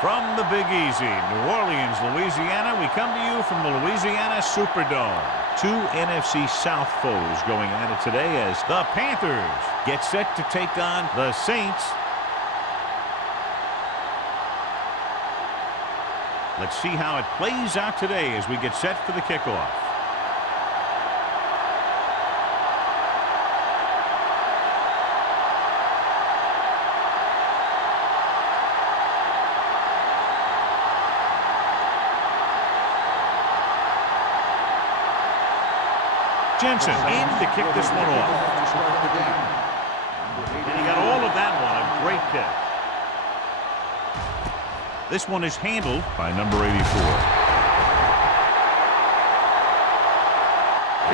From the Big Easy, New Orleans, Louisiana, we come to you from the Louisiana Superdome. Two NFC South foes going at it today as the Panthers get set to take on the Saints. Let's see how it plays out today as we get set for the kickoff. Jensen in to kick this one off. And he got all of that one. A great kick. This one is handled by number 84.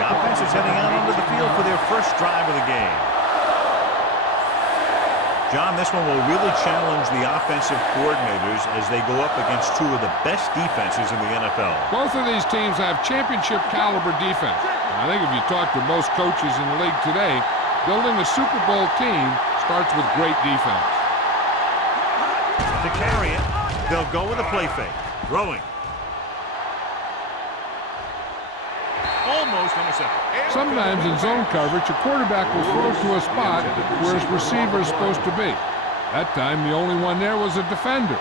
The offense is heading out onto the field for their first drive of the game. John, this one will really challenge the offensive coordinators as they go up against two of the best defenses in the NFL. Both of these teams have championship caliber defense. I think if you talk to most coaches in the league today, building a Super Bowl team starts with great defense. To carry it, they'll go with a play fake. Throwing. Almost intercepted. Sometimes in zone coverage, a quarterback will throw to a spot where his receiver is supposed to be. That time, the only one there was a defender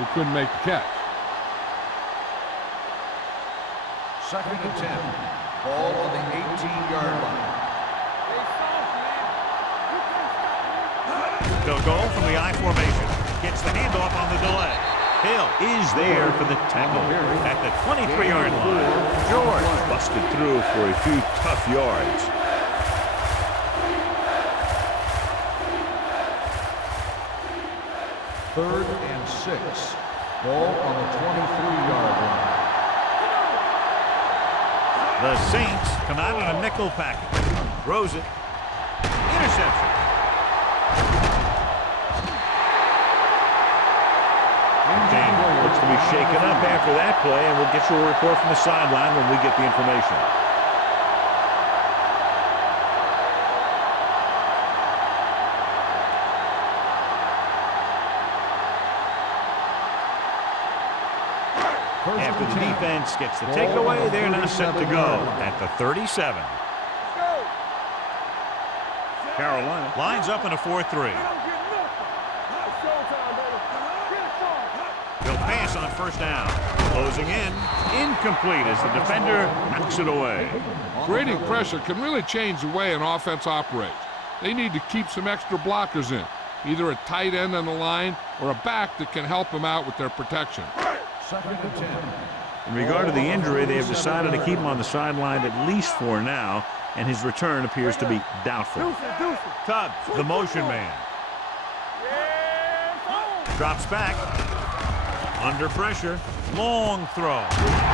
who couldn't make the catch. 2nd and 10. Ball on the 18-yard line. They'll go from the I formation. Gets the handoff on the delay. Hill is there for the tackle at the 23-yard line. George busted through for a few tough yards. Third and 6. Ball on the 23-yard line. The Saints come out on a nickel package. Throws it. Interception. And looks to be shaken up after that play, and we'll get you a report from the sideline when we get the information. After the defense gets the takeaway, they're now set to go at the 37. Carolina lines up in a 4-3. They'll pass on first down. Closing in. Incomplete as the defender knocks it away. Creating pressure can really change the way an offense operates. They need to keep some extra blockers in, either a tight end on the line or a back that can help them out with their protection. 2nd and 10. In regard to the injury, they have decided to keep him on the sideline at least for now, and his return appears to be doubtful. Tubbs, the motion man. Drops back. Under pressure. Long throw.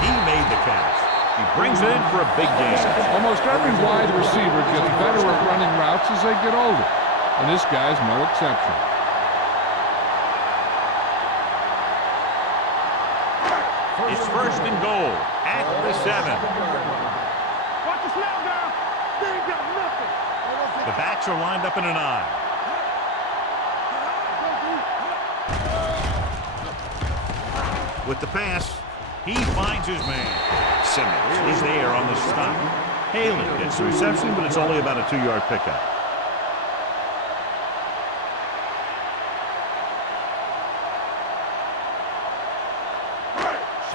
He made the catch. He brings it in for a big game. Almost every wide receiver gets better at running routes as they get older, and this guy's no exception. It's first and goal at the 7. Watch the snap down. They ain't got nothing. The backs are lined up in an I. With the pass, he finds his man. Simmons is there on the stop. Haley gets the reception, but it's only about a 2-yard pickup.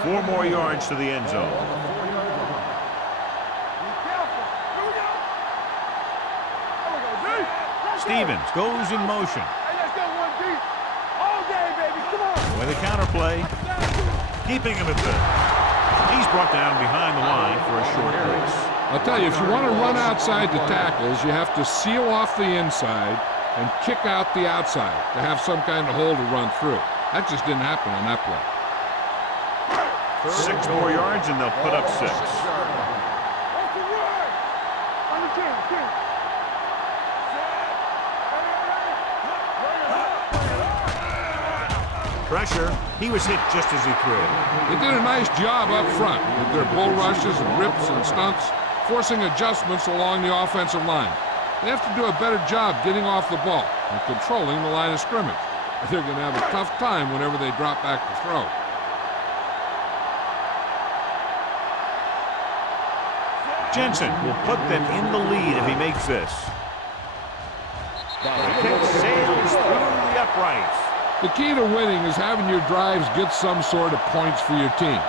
Four more yards to the end zone. Stevens goes in motion. With a counterplay, keeping him at the. He's brought down behind the line for a short race. I'll tell you, if you want to run outside the tackles, you have to seal off the inside and kick out the outside to have some kind of hole to run through. That just didn't happen on that play. 6 more yards and they'll put up 6. Pressure. He was hit just as he threw. They did a nice job up front with their bull rushes and rips and stunts, forcing adjustments along the offensive line. They have to do a better job getting off the ball and controlling the line of scrimmage. They're going to have a tough time whenever they drop back to throw. Jensen will put them in the lead if he makes this. The kick sails through the uprights. The key to winning is having your drives get some sort of points for your team.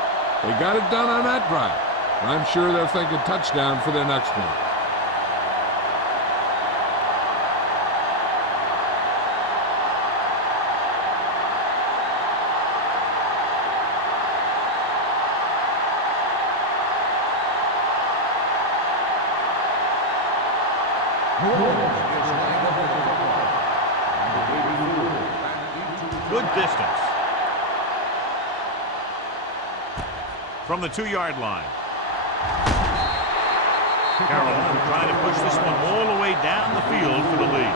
They got it done on that drive. And I'm sure they're thinking touchdown for their next one. Good distance. From the 2-yard line. Carolina trying to push this one all the way down the field for the lead.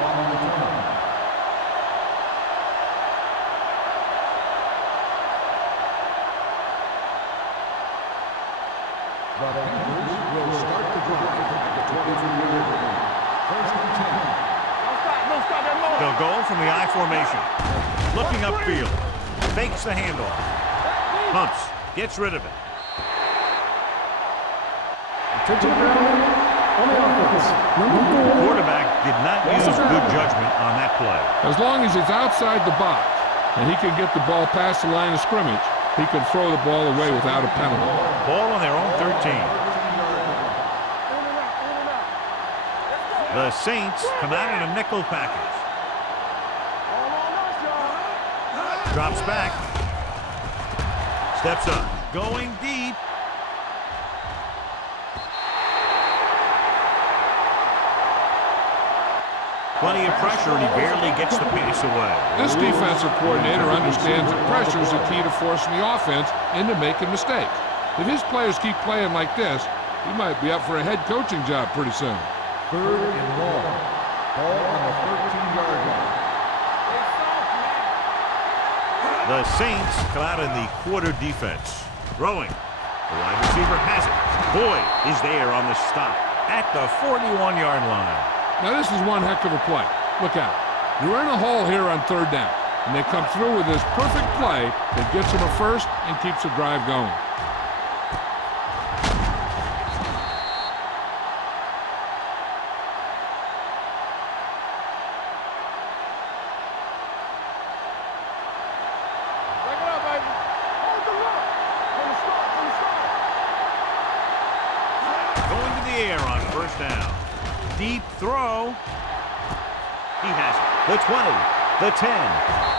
The Panthers will start the drive at the 23-yard line. First and 10. Don't stop that long. They'll go from the I formation. Looking upfield. Fakes the handoff. Pumps. Gets rid of it. Quarterback did not use good judgment on that play. As long as it's outside the box and he can get the ball past the line of scrimmage, he can throw the ball away without a penalty. Ball on their own 13. The Saints come out in a nickel package. Drops back. Steps up. Going deep. Plenty of pressure, and he barely gets the pass away. This defensive coordinator understands that pressure is the key to forcing the offense into making mistakes. If his players keep playing like this, he might be up for a head coaching job pretty soon. 3rd and long. Ball on the 13-yard line. The Saints come out in the quarter defense. Throwing. The wide receiver has it. Boyd is there on the stop at the 41-yard line. Now this is one heck of a play. Look out. You're in a hole here on 3rd down, and they come through with this perfect play that gets them a first and keeps the drive going. Going to the air on 1st down. Deep throw. He has it. The 20, the 10.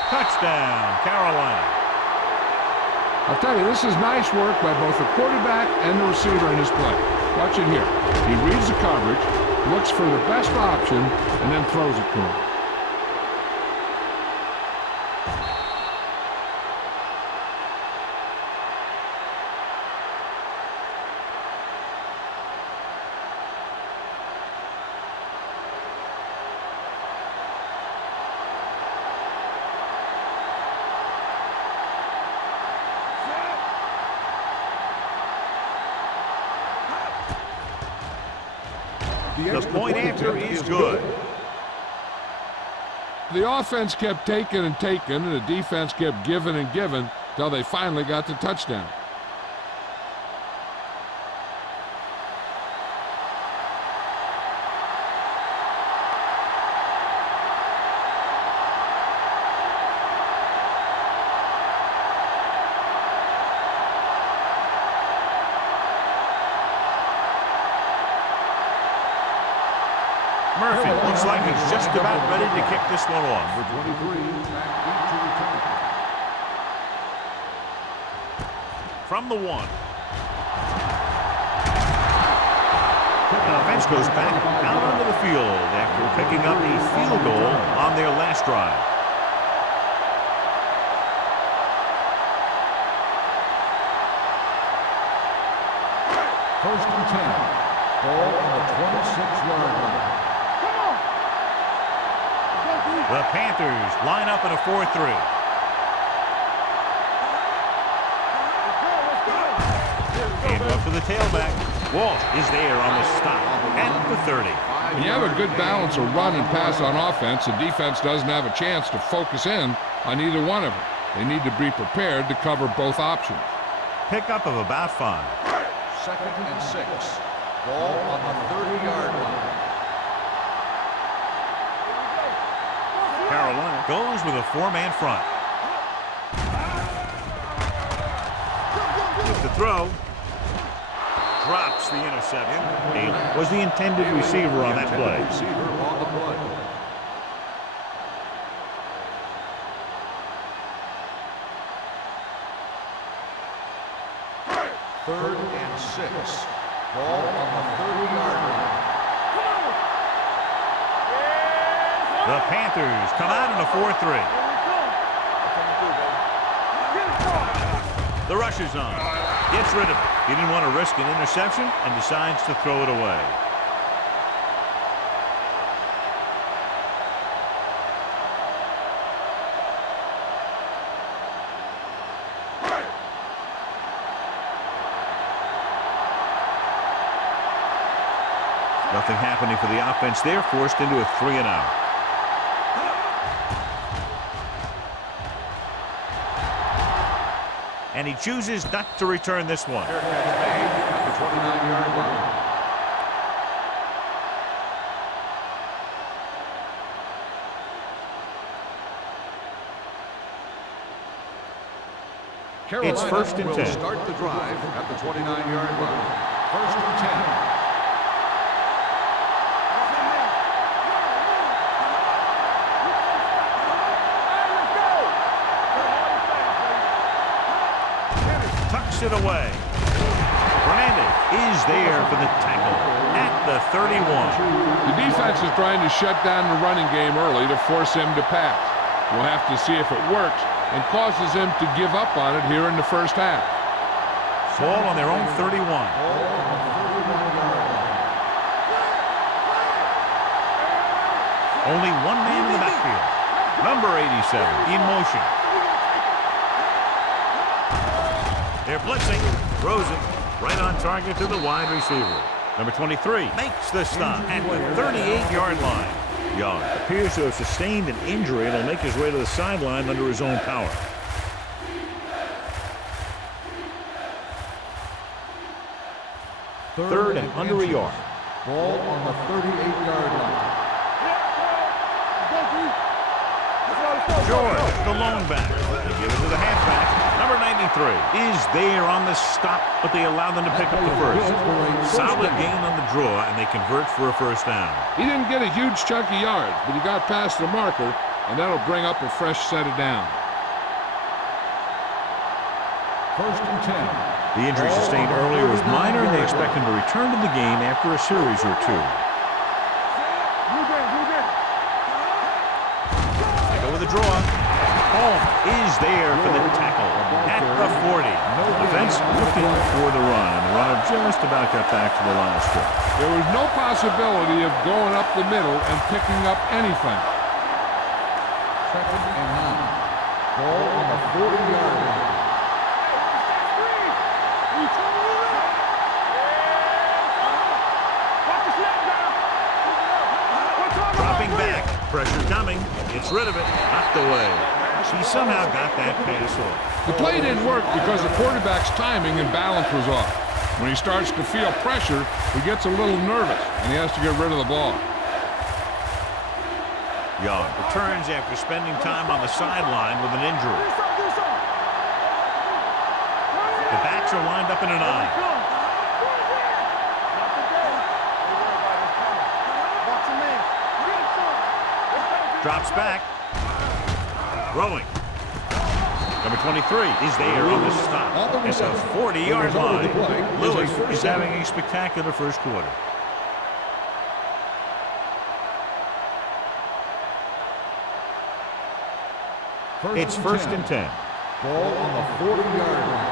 Touchdown, Carolina. I'll tell you, this is nice work by both the quarterback and the receiver in this play. Watch it here. He reads the coverage, looks for the best option, and then throws it to him. The point after is good. The offense kept taking and taking, and the defense kept giving and giving till they finally got the touchdown. Murphy looks like he's just about ready to kick this one off. Number 23, back into return. From the 1. The offense goes back out onto the field after picking up a field goal on their last drive. First and 10. Ball on the 26-yard line. The Panthers line up in a 4-3. And up to the tailback. Walsh is there on the stop at the 30. When you have a good balance of run and pass on offense, the defense doesn't have a chance to focus in on either one of them. They need to be prepared to cover both options. Pickup of about 5. 2nd and 6. Ball on the 30-yard line. Carolina goes with a 4-man front. With the throw. Drops the interception. He was the intended receiver on that play. Receiver on the play. Third and 6. Ball on the 30-yard line. The Panthers come out in a 4-3. The rush is on. Gets rid of it. He didn't want to risk an interception and decides to throw it away. Nothing happening for the offense there, forced into a 3-and-out. And he chooses not to return this one. Fair catch made at the 29-yard line. It's 1st and 10. Will start the drive at the 29-yard line. 1st and 10. It away. Brandon is there for the tackle at the 31. The defense is trying to shut down the running game early to force him to pass. We'll have to see if it works and causes him to give up on it here in the first half. Ball on their own 31. Only one man in the backfield. Number 87 in motion. They're blitzing, throws it right on target to the wide receiver. Number 23 makes the stop at the 38-yard line. Young appears to have sustained an injury and will make his way to the sideline under his own power. Third and under a yard. Ball on the 38-yard line. George, the lone back. They give it to the halfback. Number 93 is there on the stop, but they allow them to pick up the first. Solid gain on the draw, and they convert for a first down. He didn't get a huge chunk of yards, but he got past the marker, and that'll bring up a fresh set of downs. 1st and 10. The injury sustained earlier was minor, and they expect him to return to the game after a series or two. They go with the draw. Home is there for the tackle at the 40. Defense looking for the run, and the runner just about got back to the line of scrimmage. There was no possibility of going up the middle and picking up anything. 2nd and 9. Ball on the 40-yard line. Dropping back, pressure coming, gets rid of it, knocked away. He somehow got that pass off. The play didn't work because the quarterback's timing and balance was off. When he starts to feel pressure, he gets a little nervous, and he has to get rid of the ball. Young returns after spending time on the sideline with an injury. The backs are lined up in an I. Drops back. Throwing. Number 23 is there on the stop at the 40-yard line. Lewis is having a spectacular first quarter. It's 1st and 10. Ball on the 40-yard line.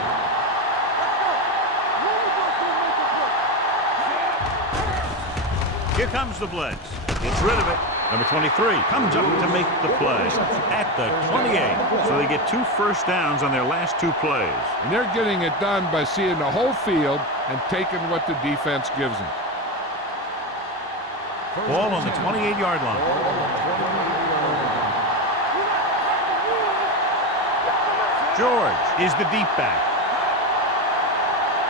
Here comes the blitz. Gets rid of it. Number 23 comes up to make the play at the 28. So they get 2 first downs on their last 2 plays. And they're getting it done by seeing the whole field and taking what the defense gives them. Ball on the 28-yard line. George is the deep back.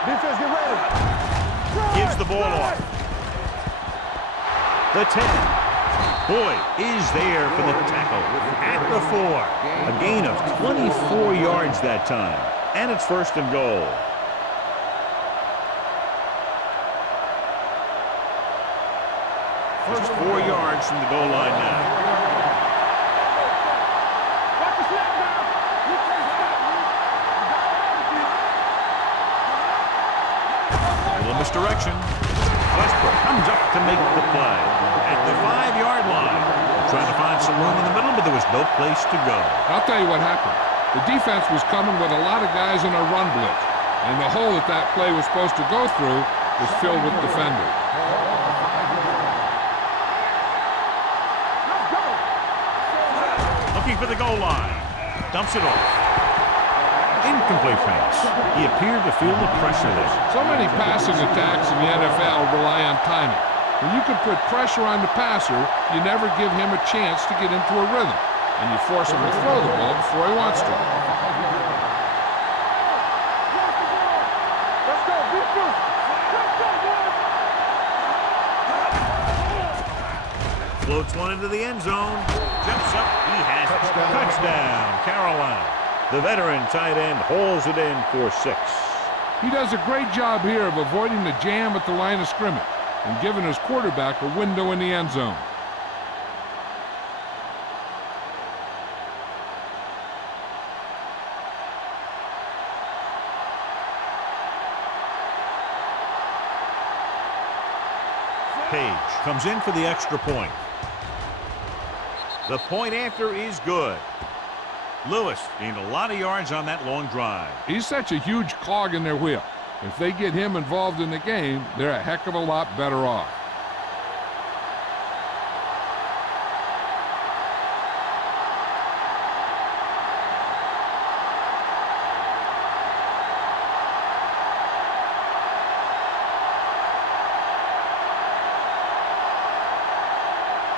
Defense, get ready. Gives the ball off. The 10. Boyd is there for the tackle at the 4. A gain of 24 yards that time. And it's 1st and goal. First 4 yards from the goal line now. Watch the snap now. You can't stop me. Little misdirection. Westbrook comes up to make the play at the 5-yard line. Trying to find some room in the middle, but there was no place to go. I'll tell you what happened. The defense was coming with a lot of guys in a run blitz, and the hole that play was supposed to go through was filled with defenders. Looking for the goal line. Dumps it off. Incomplete pass. He appeared to feel the pressure there. So many passing attacks in the NFL rely on timing. When you can put pressure on the passer, you never give him a chance to get into a rhythm, and you force him to throw the ball before he wants to. Let's go, defense. Let's go, boys. Floats one into the end zone. Jumps up. He has it. Touchdown, Carolina. The veteran tight end holds it in for 6. He does a great job here of avoiding the jam at the line of scrimmage and giving his quarterback a window in the end zone. Page comes in for the extra point. The point after is good. Lewis gained a lot of yards on that long drive. He's such a huge cog in their wheel. If they get him involved in the game, they're a heck of a lot better off.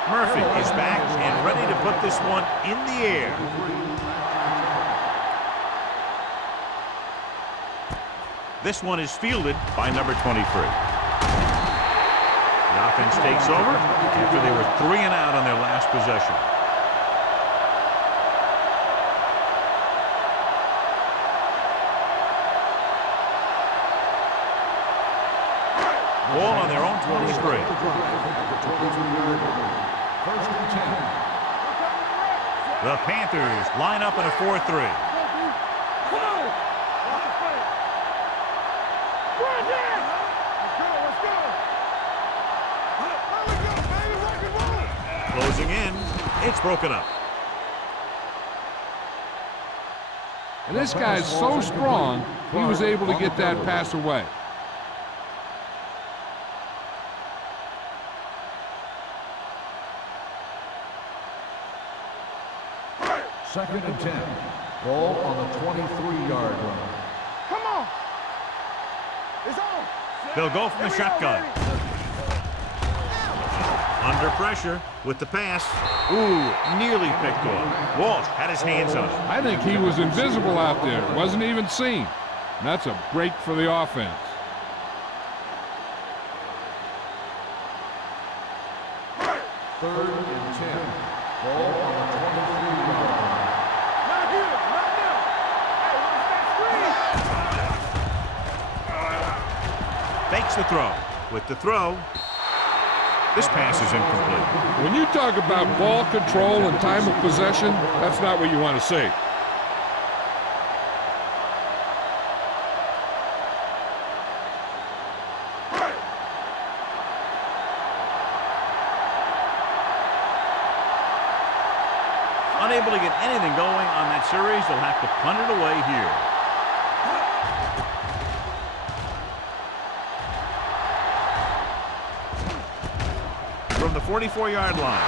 Murphy is back and ready to put this one in the air. This one is fielded by number 23. The offense takes over after they were 3 and out on their last possession. Ball on their own 23. The Panthers line up in a 4-3. Closing in, it's broken up. And this guy's so strong, he was able to get that pass away. Second and 10. Ball on the 23-yard line. Come on. It's on. They'll go from the shotgun. Under pressure with the pass. Ooh, nearly picked off. Walsh had his hands on it. I think he was invisible out there. Wasn't even seen. And that's a break for the offense. Third and 10. Ball on the 23-yard line. Not here. Not now. Hey, watch that screen. Fakes the throw. With the throw, this pass is incomplete. When you talk about ball control and time of possession, that's not what you want to see. Unable to get anything going on that series, they'll have to punt it away here. From the 44-yard line.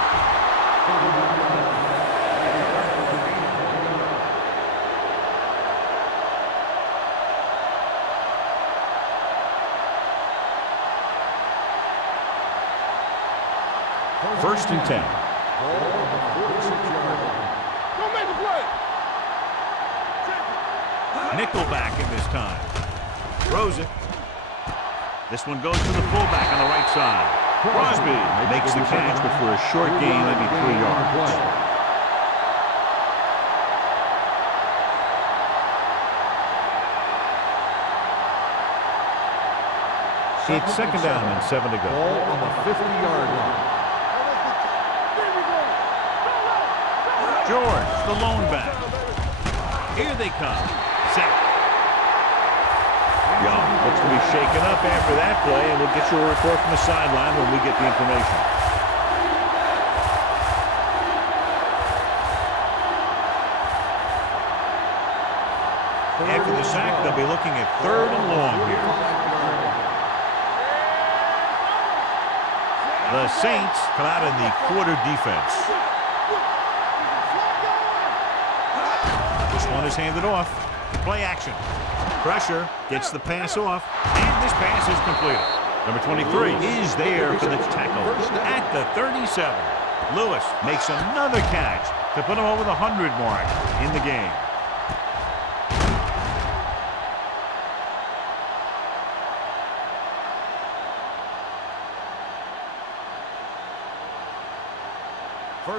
First and 10. Don't make a play. Nickelback in this time. Throws it. This one goes to the fullback on the right side. Crosby makes the catch, but for a short gain, maybe 3 yards. It's second down and 7 to go. Ball on the 50-yard line. George, the lone back. Here they come. Sack. Young looks to be shaken up after that play, and we'll get you a report from the sideline when we get the information. After the sack, they'll be looking at 3rd and long here. The Saints come out in the quarter defense. This one is handed off. Play action. Pressure gets the pass off, and this pass is completed. Number 23 is there for the tackle at the 37. Lewis makes another catch to put him over the 100 mark in the game.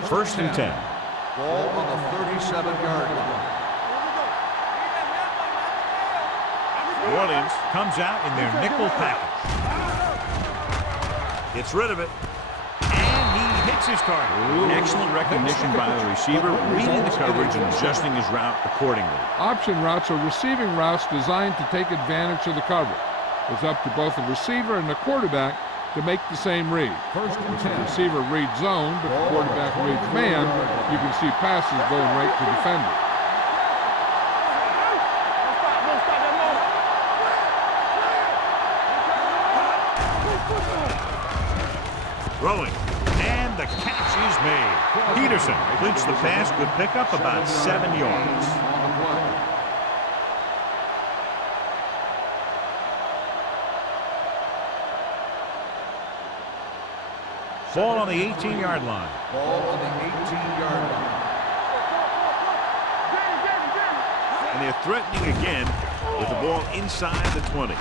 First and 10. Ball on the 37-yard line. New Orleans comes out in their nickel package. Gets rid of it. And he hits his target. Excellent recognition by the receiver, reading the coverage and adjusting his route accordingly. Option routes are receiving routes designed to take advantage of the coverage. It's up to both the receiver and the quarterback to make the same read. If the receiver reads zone, but the quarterback reads man, you can see passes going right to defender. Throwing, and the catch is made. Peterson completes the pass, good pickup, about 7 yards. Ball on the 18-yard line. Ball on the 18-yard line. And they're threatening again with the ball inside the 20.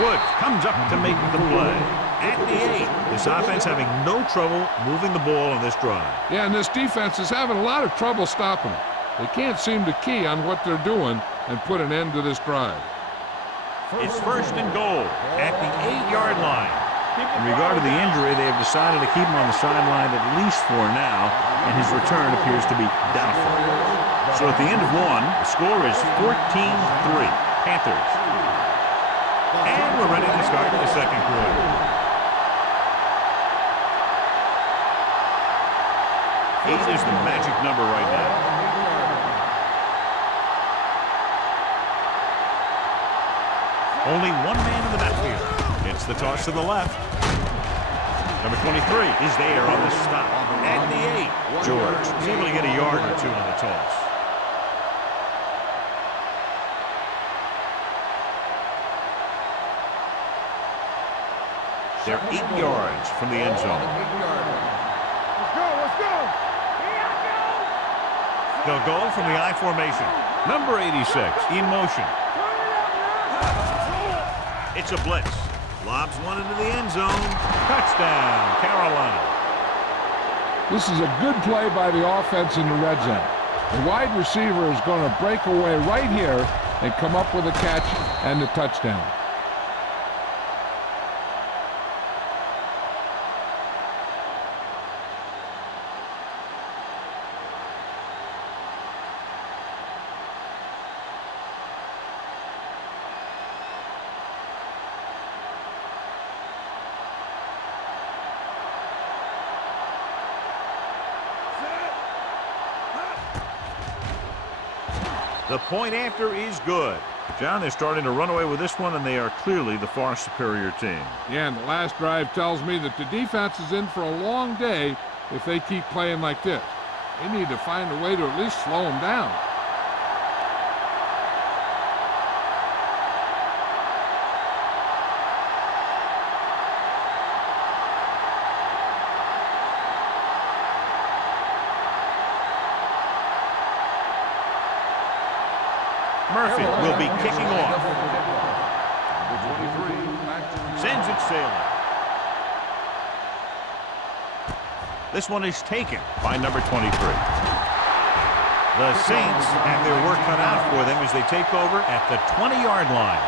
Woods comes up to make the play. At the 8, this offense having no trouble moving the ball on this drive. Yeah, and this defense is having a lot of trouble stopping it. They can't seem to key on what they're doing and put an end to this drive. It's first and goal at the 8-yard line. In regard to the injury, they have decided to keep him on the sideline at least for now, and his return appears to be doubtful. So at the end of 1, the score is 14-3, Panthers. And we're ready to start the second quarter. Eight is the magic number right now. Only one man in the backfield. It's the toss to the left. Number 23 is there on the stop. At the 8, George is able to get a yard or 2 on the toss. They're 8 yards from the end zone. Let's go. They'll go from the I formation. Number 86 in motion. It's a blitz. Lobs one into the end zone. Touchdown, Carolina. This is a good play by the offense in the red zone. The wide receiver is going to break away right here and come up with a catch and the touchdown. The point after is good. John, they're starting to run away with this one, and they are clearly the far superior team. Yeah, and the last drive tells me that the defense is in for a long day if they keep playing like this. They need to find a way to at least slow them down. Murphy will be kicking off. Number 23, back to Sends it sailing. This one is taken by number 23. The Saints have their work cut out for them as they take over at the 20-yard line.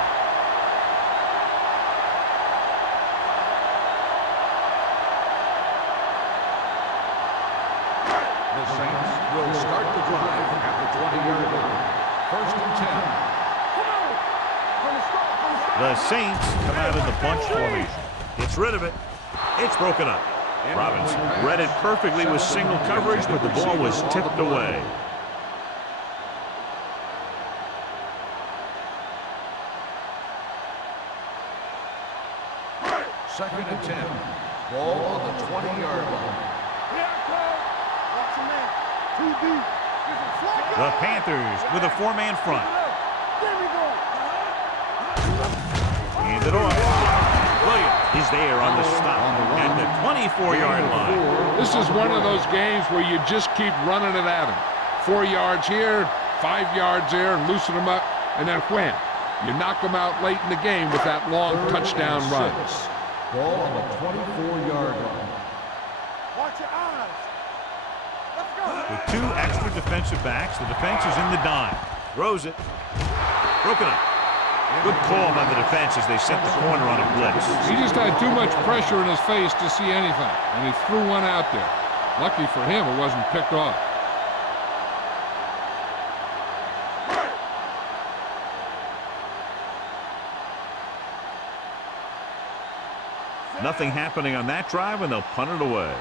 The Saints will start the drive at the 20-yard line. First and 10. The Saints come out in the bunch formation. Gets rid of it. It's broken up. Robbins read it perfectly with single coverage, but the ball was tipped away. Second and 10. Ball on the 20-yard line. The Panthers with a four-man front. Hand it off. Williams is there on the stop at the 24-yard line. This is one of those games where you just keep running it at them. 4 yards here, 5 yards there, and loosen them up, and then wham. You knock them out late in the game with that long touchdown run. Ball on the 24-yard line. Watch your eyes. Let's go. With two extra defensive backs, the defense is in the dime. Throws it. Broken up. Good call by the defense as they set the corner on a blitz. He just had too much pressure in his face to see anything, and he threw one out there. Lucky for him, it wasn't picked off. Nothing happening on that drive, and they'll punt it away.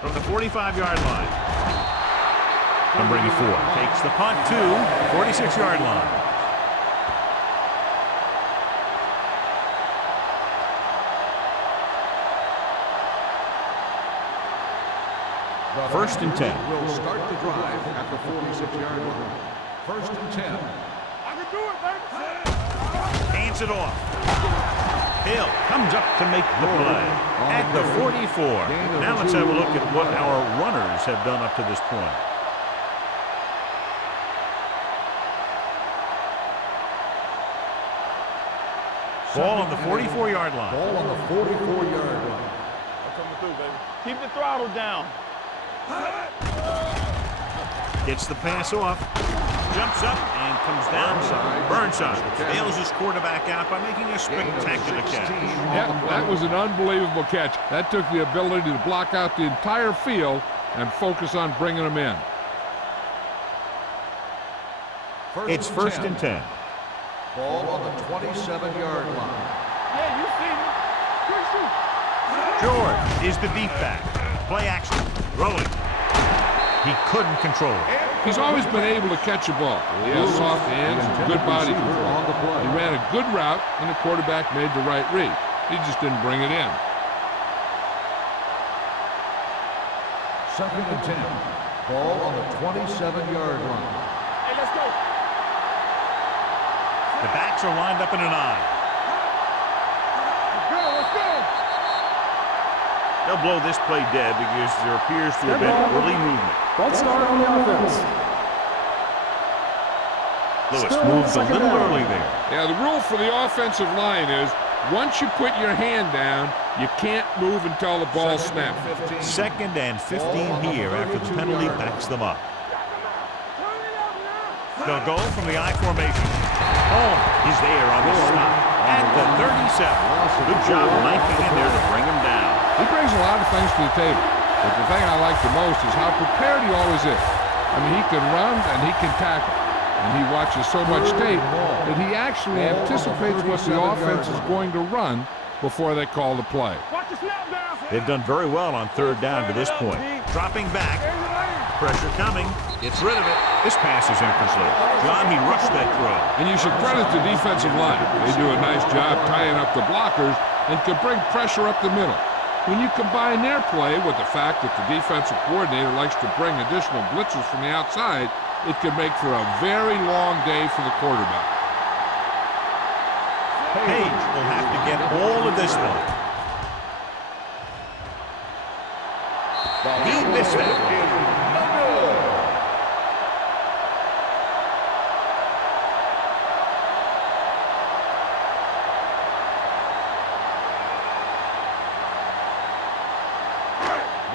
From the 45-yard line. Number 84 takes the punt to 46-yard line. First and 10. Will start the drive at the 46-yard line. First and 10. I can do it, baby. Hands it off. Hill comes up to make the play at the 44. Now let's have a look at what our runners have done up to this point. Ball on the 44-yard line. Ball on the 44-yard line. I'm coming through, baby. Keep the throttle down. Gets the pass off. Jumps up and comes down. Burnside bails his quarterback out by making a spectacular catch. Yeah, that was an unbelievable catch. That took the ability to block out the entire field and focus on bringing them in. It's first and 10. Ball on the 27-yard line. Yeah, you see me. Good shoot. George is the deep back. Play action. Throwing. He couldn't control it. He's always been able to catch a ball. He has soft hands and good body control. He ran a good route, and the quarterback made the right read. He just didn't bring it in. Second and 10. Ball on the 27-yard line. Hey, let's go. The backs are lined up in an eye. Let's go, let's go. They'll blow this play dead because there appears to have been early movement. Let's start on the offense. Lewis moves a little early there. Yeah, the rule for the offensive line is once you put your hand down, you can't move until the ball snaps. Second and 15 here after the penalty backs them up. They'll go from the I formation. Holm is there on the stop at the 37. Good job knifing in there to bring him down. He brings a lot of things to the table, but the thing I like the most is how prepared he always is. I mean, he can run and he can tackle, and he watches so much tape that he actually anticipates what the offense is going to run before they call the play. Watch the snap down. They've done very well on third down to this point. Dropping back. There's your lane. Pressure coming. Gets rid of it. This pass is incomplete. John, he rushed that throw. And you should credit the defensive line. They do a nice job tying up the blockers and can bring pressure up the middle. When you combine their play with the fact that the defensive coordinator likes to bring additional blitzers from the outside, it can make for a very long day for the quarterback. Page will have to get all of this one. He missed that.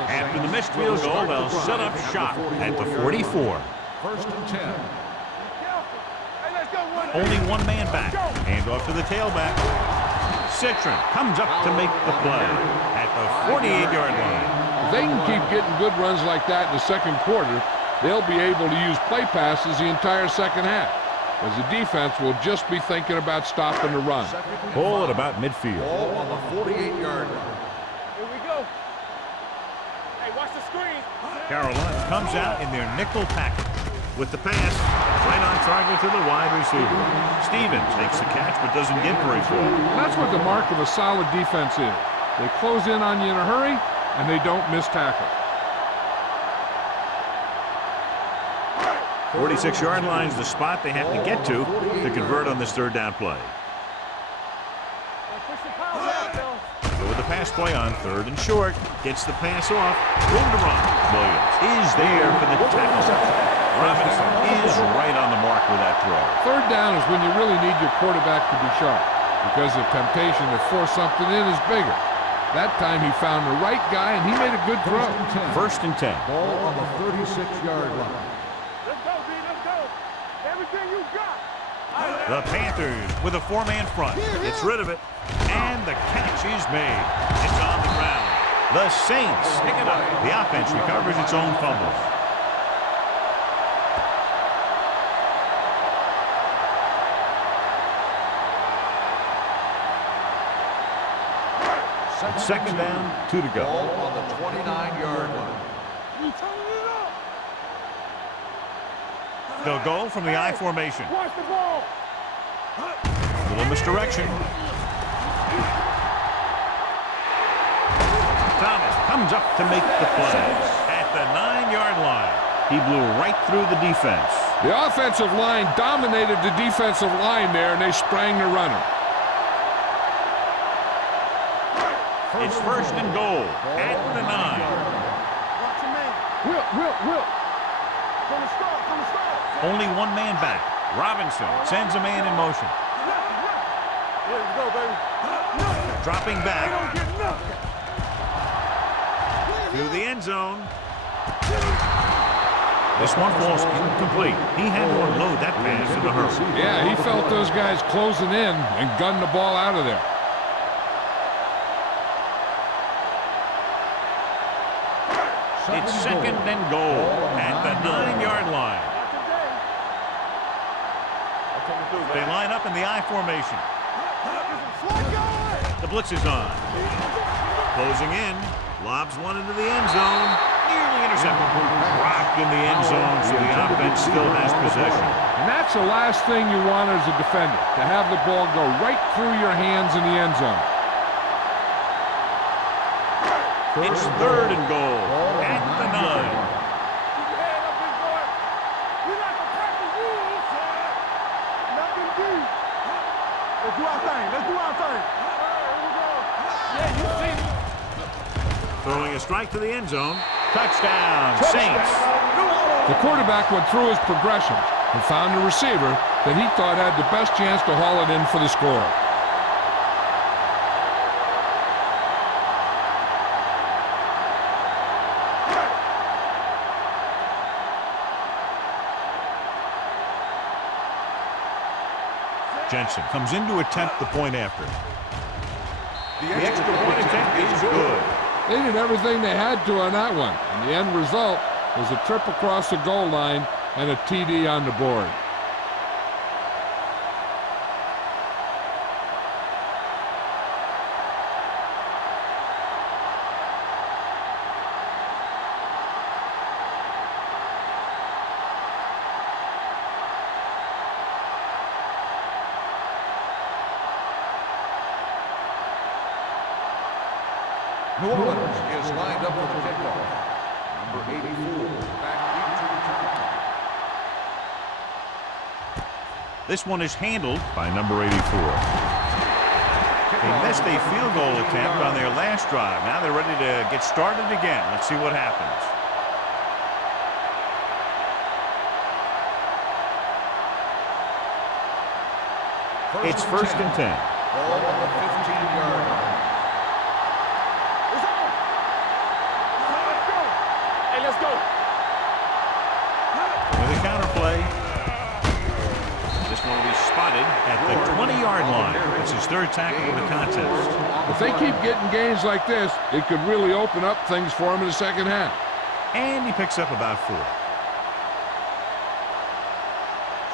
After the missed field goal, they'll set up shop at the 44. First and 10. Only one man back. Hand off to the tailback. Citron comes up to make the play at the 48-yard line. If they can keep getting good runs like that in the second quarter, they'll be able to use play passes the entire second half, as the defense will just be thinking about stopping the run. Ball at about midfield. Ball on the 48-yard line. Here we go. Hey, watch the screen. Carolina comes out in their nickel package with the pass right on target to the wide receiver. Stevens takes the catch but doesn't get very far. And that's what the mark of a solid defense is. They close in on you in a hurry, and they don't miss tackle. 46-yard line is the spot they have to get to convert on this third down play. Go with the pass play on third and short. Gets the pass off. Room to run. Williams is there for the tackle. Robinson is right on the mark with that throw. Third down is when you really need your quarterback to be sharp, because the temptation to force something in is bigger. That time he found the right guy, and he made a good throw. First and 10. Ball on the 36-yard line. Let's go, D. Let's go. Everything you got. The Panthers with a four-man front. Gets rid of it, and the catch is made. It's on the ground. The Saints pick it up. The offense recovers its own fumbles. Second down, 2 to go. Ball on the 29-yard line. You turning it up. They'll go from the I formation. Watch the ball. Little misdirection. Thomas comes up to make the play. At the 9-yard line, he blew right through the defense. The offensive line dominated the defensive line there, and they sprang the runner. It's first and goal at the 9. Watch your man. Will. From the start. Only one man back. Robinson sends a man in motion. Here we go, baby. Dropping They back don't get nothing. through the end zone. This one falls incomplete. He had to unload that pass in a hurry. Yeah, he felt those guys closing in and gunned the ball out of there. It's second and goal at the 9-yard line. They line up in the I formation. The blitz is on. Closing in. Lobs one into the end zone. Nearly intercepted. Rocked in the end zone, so the offense still has possession. And that's the last thing you want as a defender, to have the ball go right through your hands in the end zone. It's third and goal at the 9. Keep your head up, big boy. We like to practice rules. Nothing deep. Let's do our thing. Here we go. Yeah, you see it. Throwing a strike to the end zone. Touchdown, Saints. The quarterback went through his progressions and found a receiver that he thought had the best chance to haul it in for the score. Jensen comes in to attempt the point after. The extra point attempt is good. They did everything they had to on that one, and the end result was a trip across the goal line and a TD on the board. New Orleans is lined up for the kickoff. Number 84, back into return. This one is handled by number 84. They missed a field goal attempt on their last drive. Now they're ready to get started again. Let's see what happens. It's first and 10. Ball on the 15-yard line. It's on. Let's go. Hey, let's go. With a counter play. This one will be spotted at the 20-yard line. It's his third tackle of the contest. If they keep getting gains like this, it could really open up things for him in the second half. And he picks up about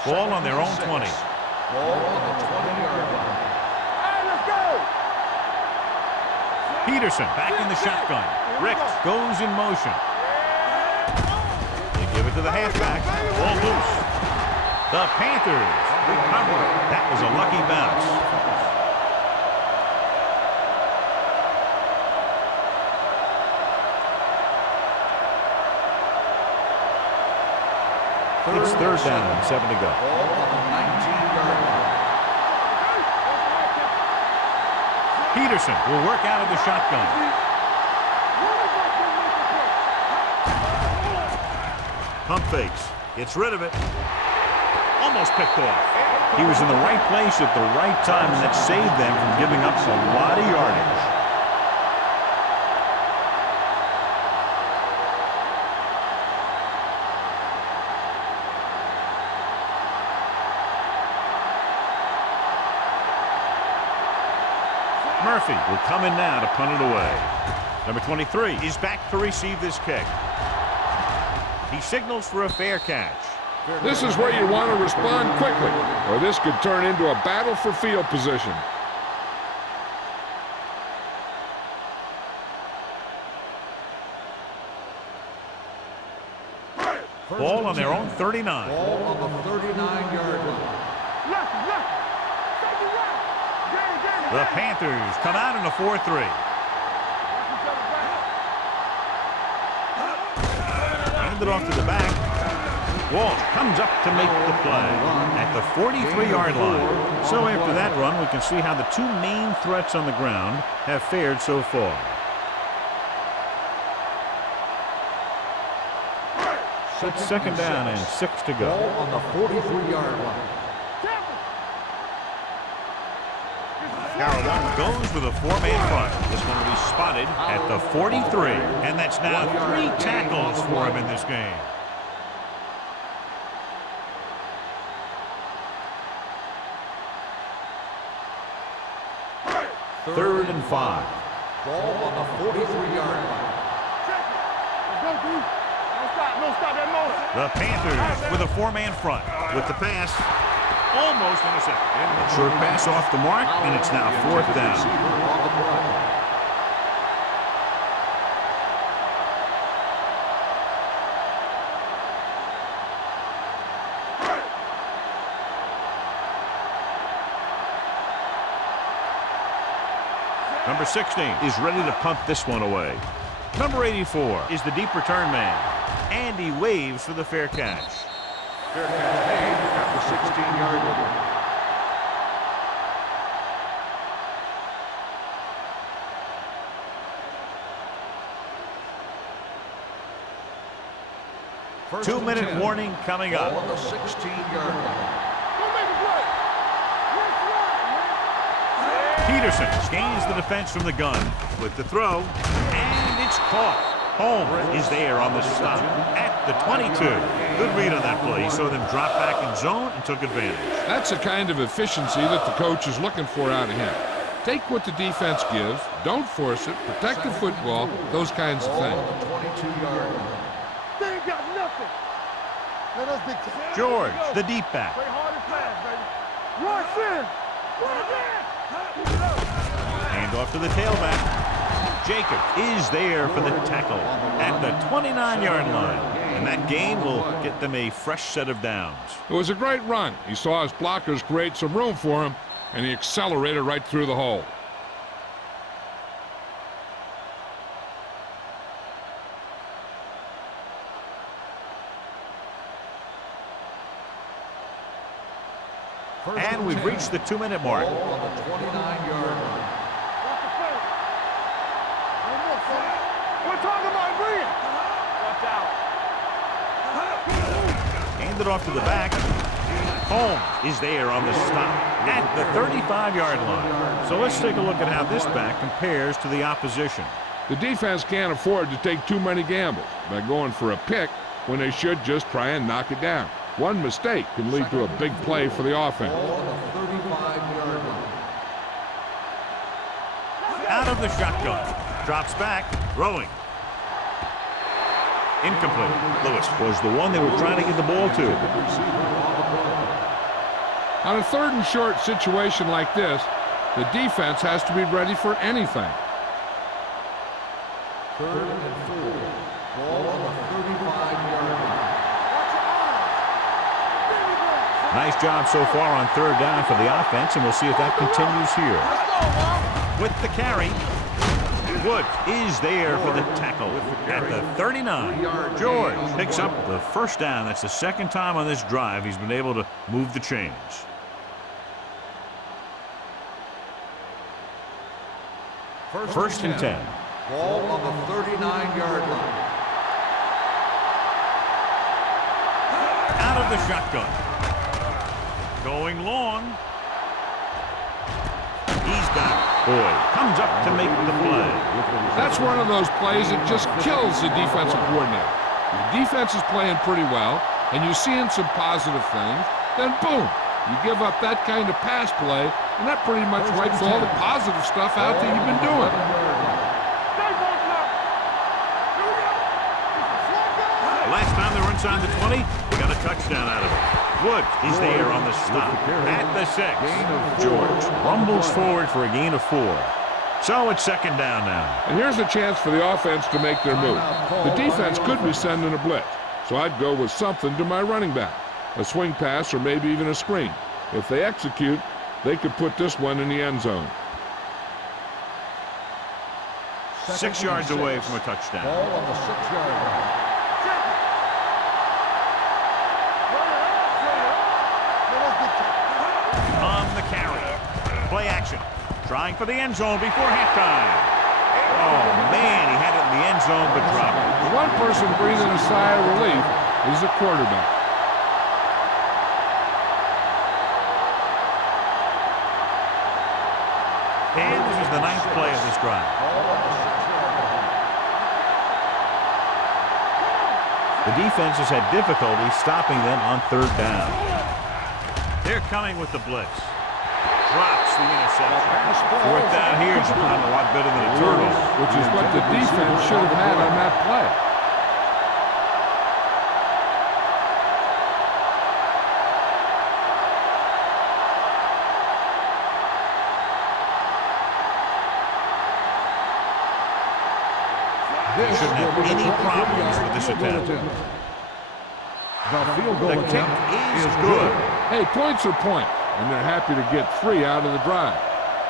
4. Ball on their own 20. Ball on the 20-yard line. Hey, let's go. Peterson back in the shotgun. Ricks goes in motion. They give it to the halfback. Ball loose. The Panthers recover. That was a lucky bounce. It's third down and 7 to go. Ball on the 19-yard line. Peterson will work out of the shotgun. Pump fakes. Gets rid of it. Almost picked off. He was in the right place at the right time, and that saved them from giving up a lot of yardage. Murphy will come in now to punt it away. Number 23 is back to receive this kick. He signals for a fair catch. This is where you want to respond quickly, or this could turn into a battle for field position. Ball on their own 39. Ball on the 39-yard line. The Panthers come out in a 4-3. Hand it off to the back. Walsh comes up to make the play at the 43-yard line. So after that run, we can see how the two main threats on the ground have fared so far. It's second down and 6 to go. Ball on the 43-yard line. Carolina goes with a 4-man front. This one will be spotted at the 43. And that's now 3 tackles for him in this game. Third and 5. Ball on the 43-yard line. Don't stop that motor. The Panthers with a 4-man front. With the pass, almost intercepted. Short pass off the mark, and it's now 4th down. Number 16 is ready to punt this one away. Number 84 is the deep return man. And he waves for the fair catch. Fair catch made at the 16-yard line. First 2-minute 10. warning coming Ball up. on the 16-yard line. Peterson gains the defense from the gun with the throw, and it's caught. Holmes is there on the stop at the 22. Good read on that play. He saw them drop back in zone and took advantage. That's the kind of efficiency that the coach is looking for out of him. Take what the defense gives, don't force it, protect the football, those kinds of things. Ball on the 22-yard line. They ain't got nothing. Let us big time. George, the deep back. Play hard and fast, baby. Rush in. Run in. Hand off to the tailback. Jacob is there for the tackle at the 29-yard line. And that gain will get them a fresh set of downs. It was a great run. He saw his blockers create some room for him, and he accelerated right through the hole. And we've reached the 2-minute mark. Ball on the 29-yard line. We're talking about bringing. Watch out. Hand it off to the back. Holmes is there on the stop at the 35-yard line. So let's take a look at how this back compares to the opposition. The defense can't afford to take too many gambles by going for a pick when they should just try and knock it down. One mistake can lead to a big play for the offense. Ball on the 35-yard line. Out of the shotgun. Drops back. Throwing. Incomplete. Lewis was the one they were trying to get the ball to. On a 3rd and short situation like this, the defense has to be ready for anything. 3rd and 4. Ball on the 35-yard line. Nice job so far on 3rd down for the offense, and we'll see if that continues here. With the carry, Wood is there for the tackle at the 39. George picks up the 1st down. That's the 2nd time on this drive he's been able to move the chains. First and 10. Ball on the 39-yard line. Out of the shotgun. Going long. He's got it. Boyd comes up to make the play. That's one of those plays that just kills the defensive coordinator. The defense is playing pretty well, and you're seeing some positive things. Then boom, you give up that kind of pass play, and that pretty much wipes all the positive stuff out that you've been doing. Last time they were inside the 20, they got a touchdown out of it. Wood is there on the stop at the 6. George rumbles forward for a gain of 4. So it's 2nd down now. And here's a chance for the offense to make their move. The defense could be sending a blitz, so I'd go with something to my running back. A swing pass or maybe even a screen. If they execute, they could put this one in the end zone. 6 yards away from a touchdown. Ball on the 6-yard line. On the carry. Play action. Trying for the end zone before halftime. Oh, man, he had it in the end zone but dropped it. The one person breathing a sigh of relief is the quarterback. And this is the 9th play of this drive. The defense has had difficulty stopping them on 3rd down. They're coming with the blitz. Drops the interception. 4th down here is a lot better than a turnover. Which is what the defense should have had on that play. They shouldn't have any problems with this attempt. The field goal The kick is good. Hey, points are points, and they're happy to get 3 out of the drive.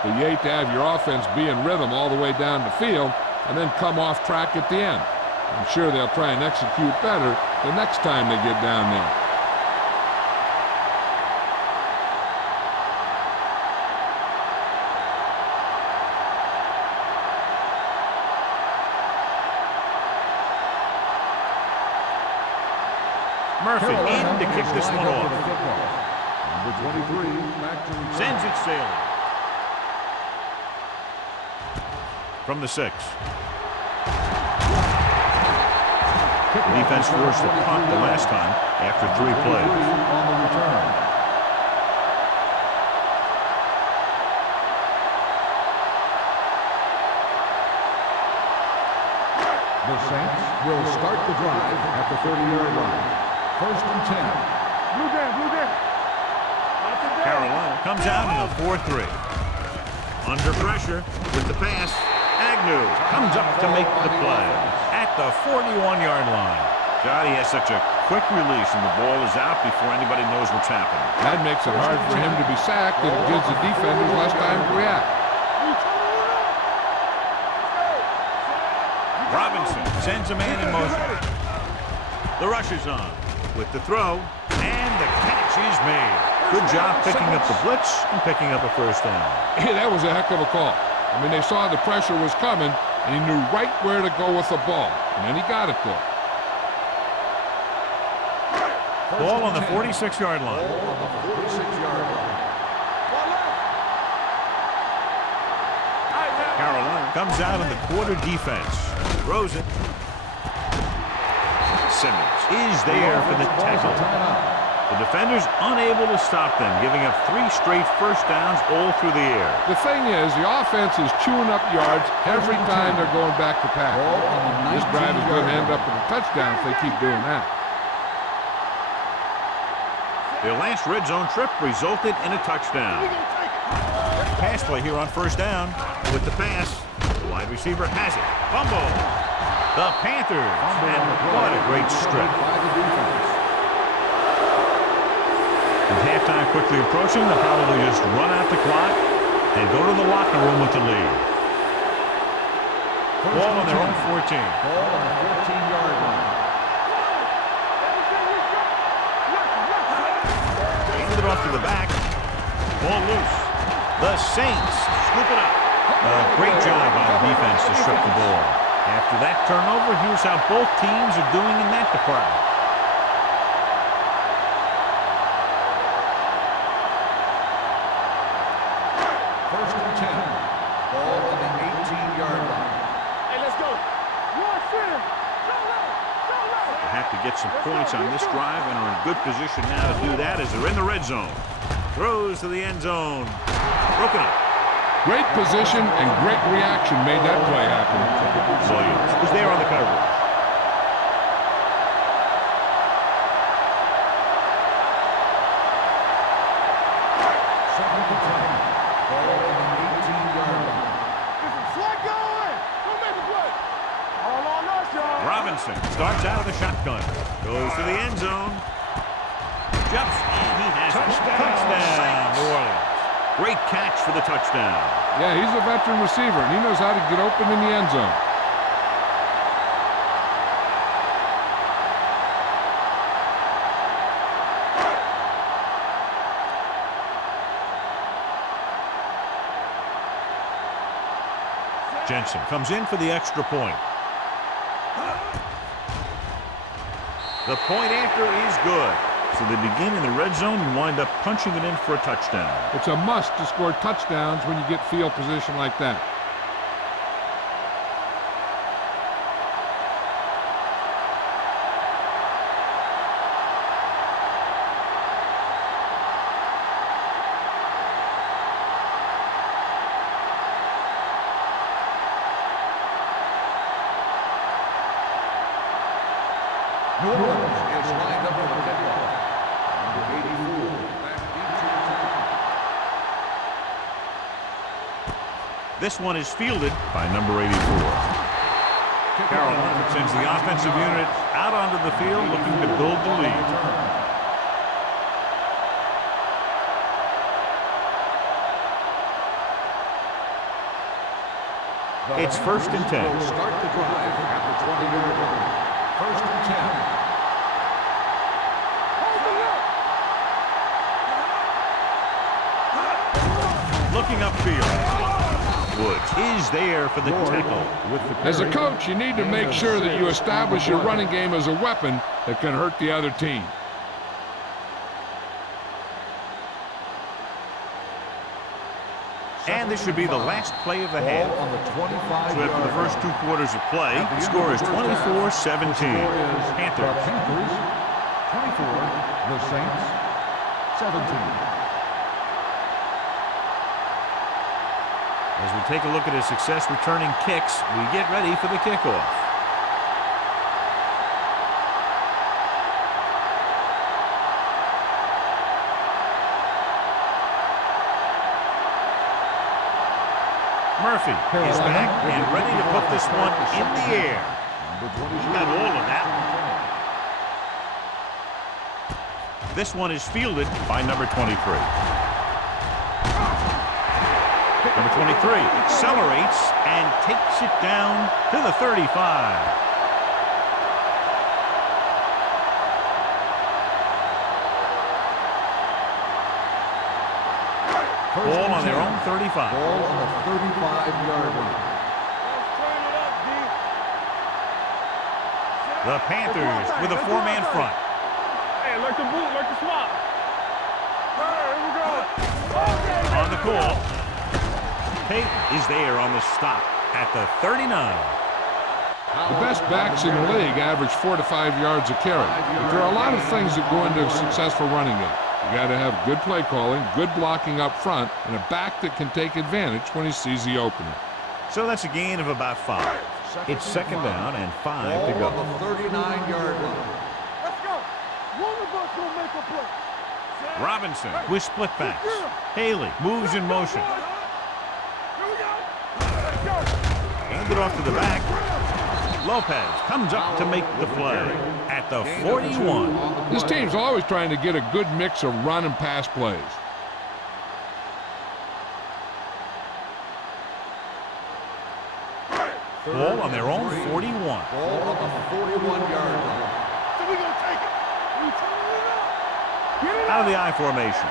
But you hate to have your offense be in rhythm all the way down the field and then come off track at the end. I'm sure they'll try and execute better the next time they get down there. Murphy in to kick this one off. Number 23, back to return. Sends it sailing. From the 6. The defense forced a punt the last time after 3 plays. On the return. The Saints will start the drive at the 30-yard line. 1st and 10. Blue down. Carolina comes out in a 4-3. Under pressure with the pass. Agnew comes up to make the play at the 41-yard line. God, he has such a quick release, and the ball is out before anybody knows what's happening. That makes it hard for him to be sacked, and it gives the defenders less time to react. Robinson sends a man in motion. The rush is on with the throw, and the catch is made. Good job picking up the blitz and picking up a first down. Hey, that was a heck of a call. I mean, they saw the pressure was coming, and he knew right where to go with the ball. And then he got it there. Ball on the 46-yard line. Ball on the 46-yard line. Carolina comes out in the quarter defense. Throws it. Simmons is there for the tackle. The defenders unable to stop them, giving up 3 straight first downs all through the air. The thing is, the offense is chewing up yards every time they're going back to pass. This drive is going to end up in a touchdown if they keep doing that. Their last red zone trip resulted in a touchdown. Pass play here on first down with the pass. The wide receiver has it. Fumble. The Panthers. And what a great strip. With halftime quickly approaching, they'll probably just run out the clock and go to the locker room with the lead. Ball on their own 14. Ball on the 14-yard line. Handed it off to the back. Ball loose. The Saints scoop it up. A great job by the defense to strip the ball. After that turnover, here's how both teams are doing in that department. First and 10. Ball on the 18-yard line. Hey, let's go. One shit. They have to get some points on this drive and are in good position now to do that as they're in the red zone. Throws to the end zone. Broken up. Great position and great reaction made that play happen. Williams was there on the coverage. Second and 10. Ball on the 18-yard line. Slide going. Don't make a play. All on us, y'all. Robinson starts out of the shotgun. Goes to the end zone. Jumps, and he has it. Touchdown, New Orleans. Great catch for the touchdown. Yeah, he's a veteran receiver, and he knows how to get open in the end zone. Jensen comes in for the extra point. The point after is good. So they begin in the red zone and wind up punching it in for a touchdown. It's a must to score touchdowns when you get field position like that. New Orleans is lined up for the kickoff. Number 84. This one is fielded by number 84. Carolina sends the offensive unit out onto the field looking to build the lead. It's first and 10. Start the drive at the 20-yard line. First and 10. Looking upfield. Woods is there for the tackle. As a coach, you need to make sure that you establish your running game as a weapon that can hurt the other team. And this should be the last play of the half. On the 25. So after the first 2 quarters of play, the score is 24-17. Panthers. 24. The Saints 17. As we take a look at his success returning kicks, we get ready for the kickoff. Murphy is back and ready to put this one in the air. He got all of that one. This one is fielded by number 23. Number 23 accelerates and takes it down to the 35. Ball on their own 35. Ball on the 35-yard line. Let's turn it up, D. The Panthers with a four-man front. Hey, like the boot, like the swap. Here we go. Okay, On the call. Peyton is there on the stop at the 39. The best backs in the league average 4 to 5 yards a carry. But there are a lot of things that go into a successful running game. You got to have good play calling, good blocking up front, and a back that can take advantage when he sees the opening. So that's a gain of about 5. It's second down and 5 to go. Ball on the 39-yard line. let's go. One of us will make a play. Robinson with split backs. Haley moves in motion. Here we go. Let's go. Hand it off to the back. Lopez comes up to make the play at the 41. This team's always trying to get a good mix of run and pass plays. Ball on their own 41. Ball on the 41-yard line. So we gonna take it. We turn it up. Get it Out of up. the I formation.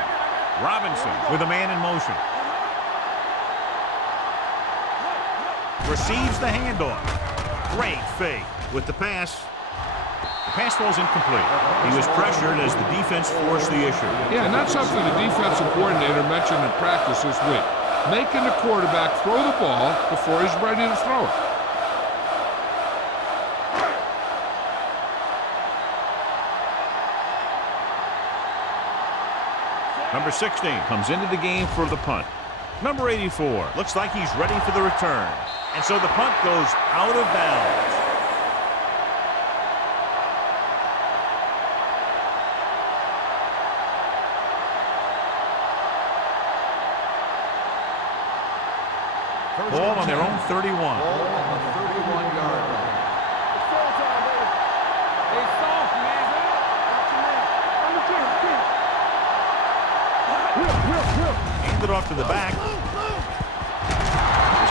Robinson with a man in motion. Receives the handoff. Great fake with the pass. The pass falls incomplete. He was pressured as the defense forced the issue. Yeah, and that's something the defensive coordinator mentioned in practice this week. Making the quarterback throw the ball before he's ready to throw it. Number 16 comes into the game for the punt. Number 84 looks like he's ready for the return. And so the punt goes out of bounds. Ball on their own 31. Ball on the 31-yard line. It's short time, baby. Hey, soft, man. Watch your man. On the chin, chin. Whip. Hand it off to the back. This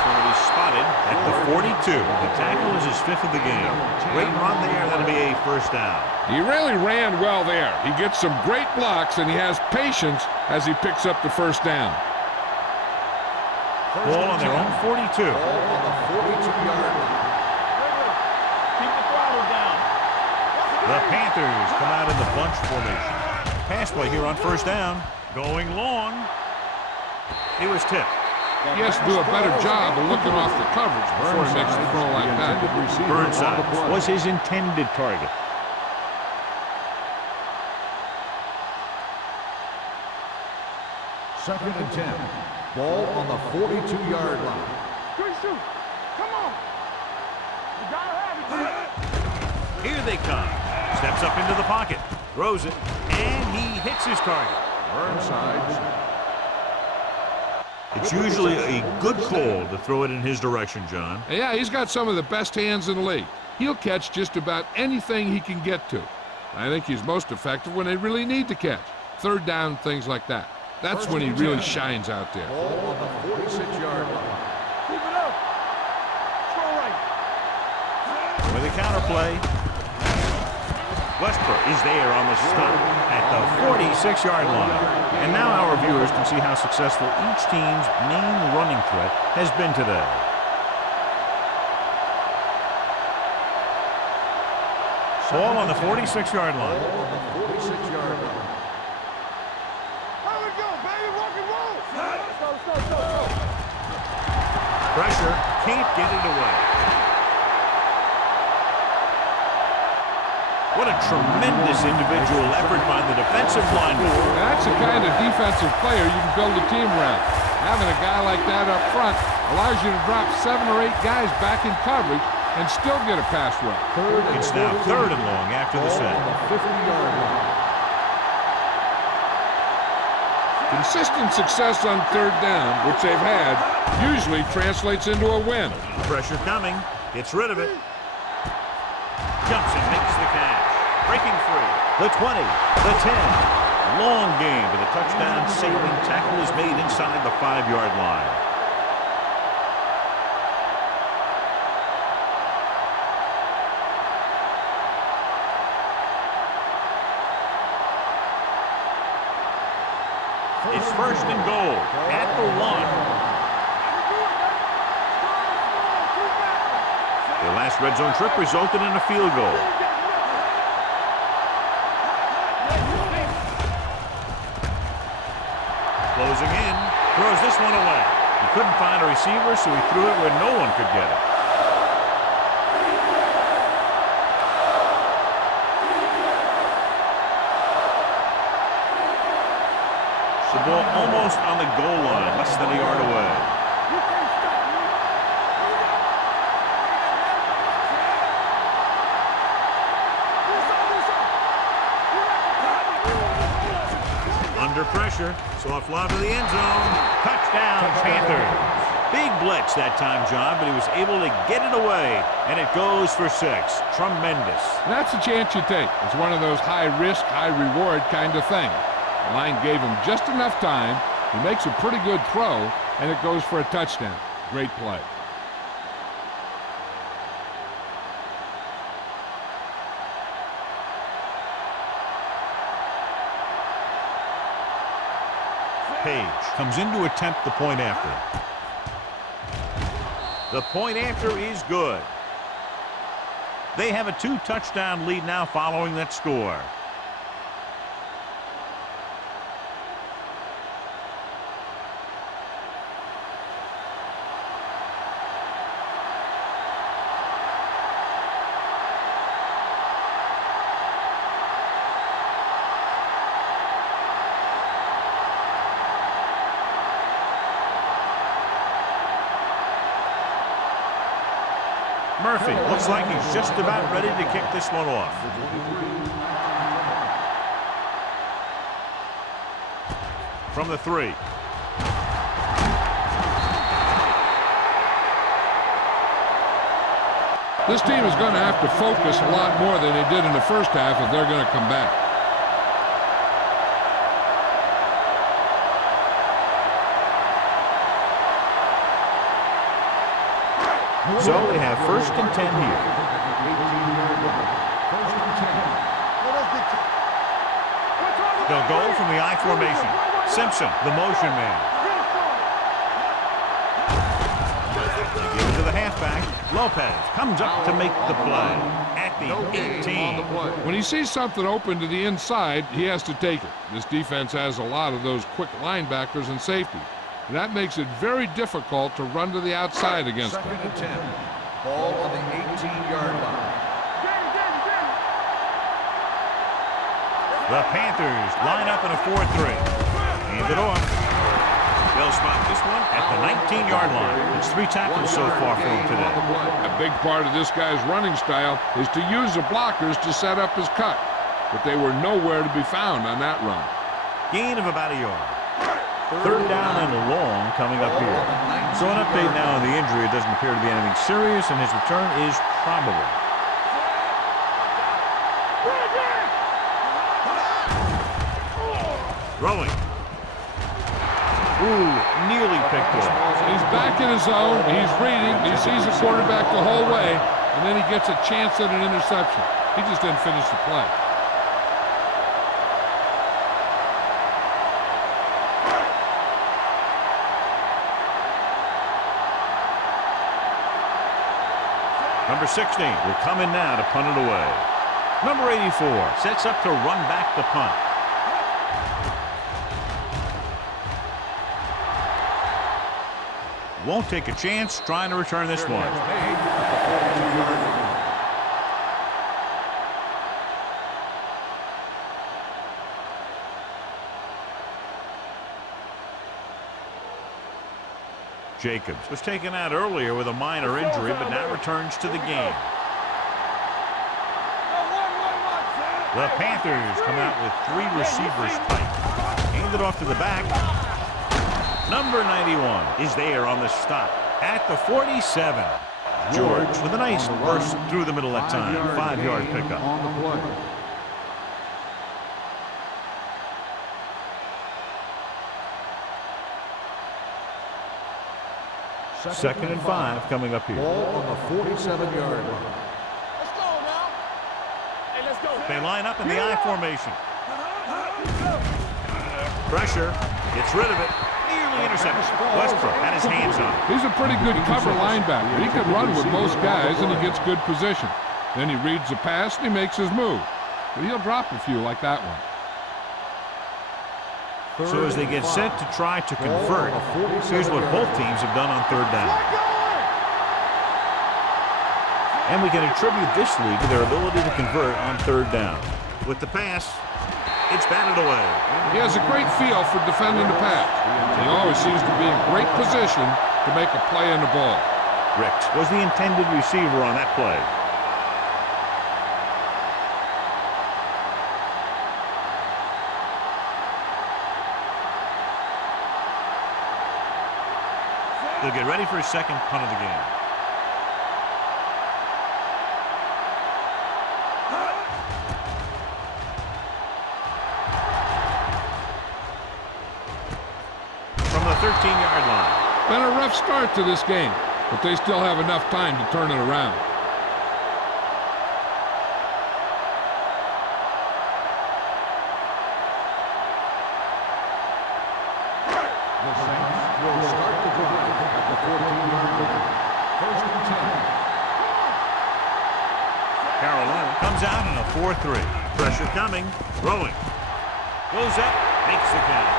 one will be spotted at the 42. The tackle is his 5th of the game. Great run there. That'll be a first down. He really ran well there. He gets some great blocks, and he has patience as he picks up the first down. Ball on their own 42. Ball on the 42-yard line. Keep the throttle down. The Panthers come out in the bunch formation. Pass play here on first down. Going long. It was tipped. He has to do a better job of looking off the coverage before he makes a throw like that. Burnside was his intended target. Second and 10. Ball on the 42-yard line. Good shoot. Come on. You gotta have it, G. Here they come. Steps up into the pocket. Throws it. And he hits his target. Burnside. It's usually a good call to throw it in his direction, John. Yeah, he's got some of the best hands in the league. He'll catch just about anything he can get to. I think he's most effective when they really need to catch. Third down, things like that. That's when he really shines out there. Ball on the 46-yard line. Keep it up. Throw right. With a counterplay. Westbrook is there on the stop at the 46-yard line. And now our viewers can see how successful each team's main running threat has been today. Ball on the 46-yard line. Ball on the 46-yard line. There we go, baby. Rock and roll. Let's go. Pressure, can't get it away. What a tremendous individual effort by the defensive line. That's the kind of defensive player you can build a team around. Having a guy like that up front allows you to drop 7 or 8 guys back in coverage and still get a pass rush. It's now 3rd and long after the Ball set. on the 50-yard line. Consistent success on 3rd down, which they've had, usually translates into a win. Pressure coming, gets rid of it. Jumps and makes the catch. Breaking free. The 20, the 10. Long game, but the touchdown saving tackle is made inside the 5-yard line. It's first and goal at the 1. The last red zone trip resulted in a field goal. Closing in, throws this one away. He couldn't find a receiver, so he threw it where no one could get it. The ball almost on the goal line, less than a yard away. Under pressure, soft lob to the end zone. Touchdown, Panthers. Big blitz that time, John, but he was able to get it away, and it goes for 6. Tremendous. That's a chance you take. It's one of those high-risk, high-reward kind of thing. The line gave him just enough time. He makes a pretty good throw, and it goes for a touchdown. Great play. Page comes in to attempt the point after. The point after is good. They have a 2-touchdown lead now following that score. Murphy looks like he's just about ready to kick this one off. From the 3. This team is going to have to focus a lot more than they did in the first half if they're going to come back. So they have first and 10 here. They'll go from the I formation. Simpson, the motion man. They give it to the halfback. Lopez comes up to make the play at the 18. When he sees something open to the inside, he has to take it. This defense has a lot of those quick linebackers and safety. That makes it very difficult to run to the outside against them. Second and 10. Ball on the 18-yard line. The Panthers line up in a 4-3. Hand it off. They'll spot this one at the 19-yard line. It's 3 tackles so far for him today. A big part of this guy's running style is to use the blockers to set up his cut. But they were nowhere to be found on that run. Gain of about a yard. Third down and long coming up here. So an update now on the injury. It doesn't appear to be anything serious, and his return is probable. Throwing. Ooh, nearly picked off. He's back in his zone. He's reading. He sees the quarterback the whole way, and then he gets a chance at an interception. He just didn't finish the play. Number 16 will come in now to punt it away. Number 84 sets up to run back the punt. Won't take a chance trying to return this one. Jacobs was taken out earlier with a minor injury, but now returns to the game. The Panthers come out with 3 receivers tight. Hand it off to the back. Number 91 is there on the stop at the 47. George with a nice burst through the middle that time. 5-yard pickup. On the play. Second and 5 coming up here. Ball on the 47-yard line. Let's go now. Hey, let's go. They line up in the I formation. Pressure. Gets rid of it. Nearly intercepted. Westbrook had his hands on it. He's a pretty good cover linebacker. He can run with most guys, and he gets good position. Then he reads the pass, and he makes his move. But he'll drop a few like that one. So as they get set to try to convert, here's what both teams have done on third down. And we can attribute this lead to their ability to convert on third down. With the pass, it's batted away. He has a great feel for defending the pass. He always seems to be in great position to make a play on the ball. Ricks was the intended receiver on that play. They'll get ready for a second punt of the game. From the 13-yard line. Been a rough start to this game, but they still have enough time to turn it around. The Saints will start the drive at the 14-yard line. First and 10. Carolina comes out in a 4-3. Pressure coming. Throwing. Goes up. Makes the catch.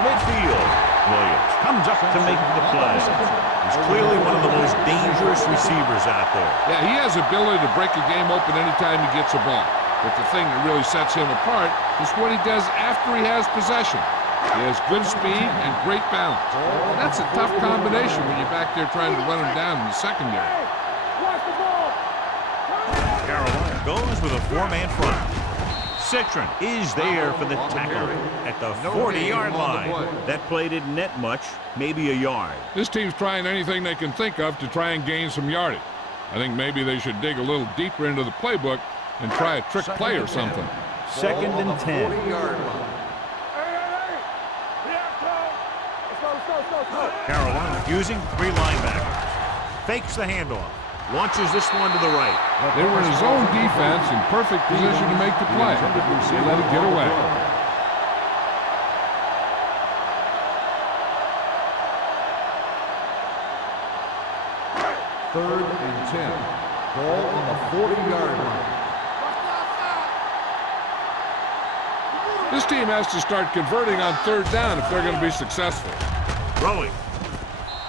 Midfield. Williams comes up to make the play. He's clearly one of the most dangerous receivers out there. Yeah, he has the ability to break a game open anytime he gets a ball. But the thing that really sets him apart is what he does after he has possession. He has good speed and great balance. And that's a tough combination when you're back there trying to run him down in the secondary. Carolina goes with a four-man front. Citron is there for the tackle at the 40-yard line. That play didn't net much, maybe a yard. This team's trying anything they can think of to try and gain some yardage. I think maybe they should dig a little deeper into the playbook and try a trick play or something. Second and 10. Carolina using three linebackers. Fakes the handoff. Launches this one to the right. They were in his own defense in perfect position to make the play. They let it get away. Third and 10. Ball on the 40-yard line. This team has to start converting on third down if they're going to be successful. Throwing.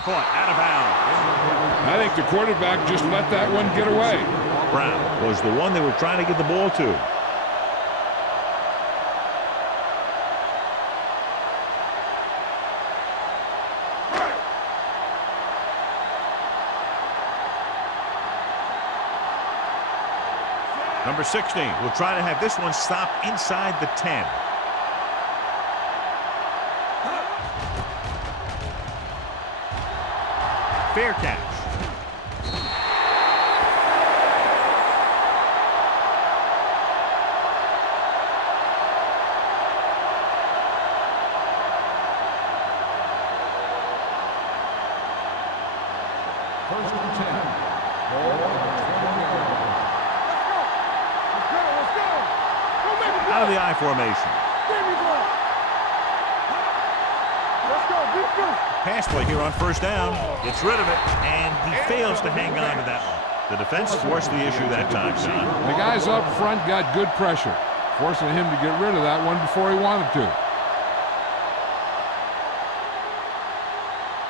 Caught out of bounds. I think the quarterback just let that one get away. Brown was the one they were trying to get the ball to. Number 16 will try to have this one stop inside the 10. Fair catch. First and 10. Ball on the 20-yard line. Out of the I formation. Pass play here on first down. Gets rid of it, and he fails to hang on to that one. The defense forced the issue that time, John. The guys up front got good pressure, forcing him to get rid of that one before he wanted to.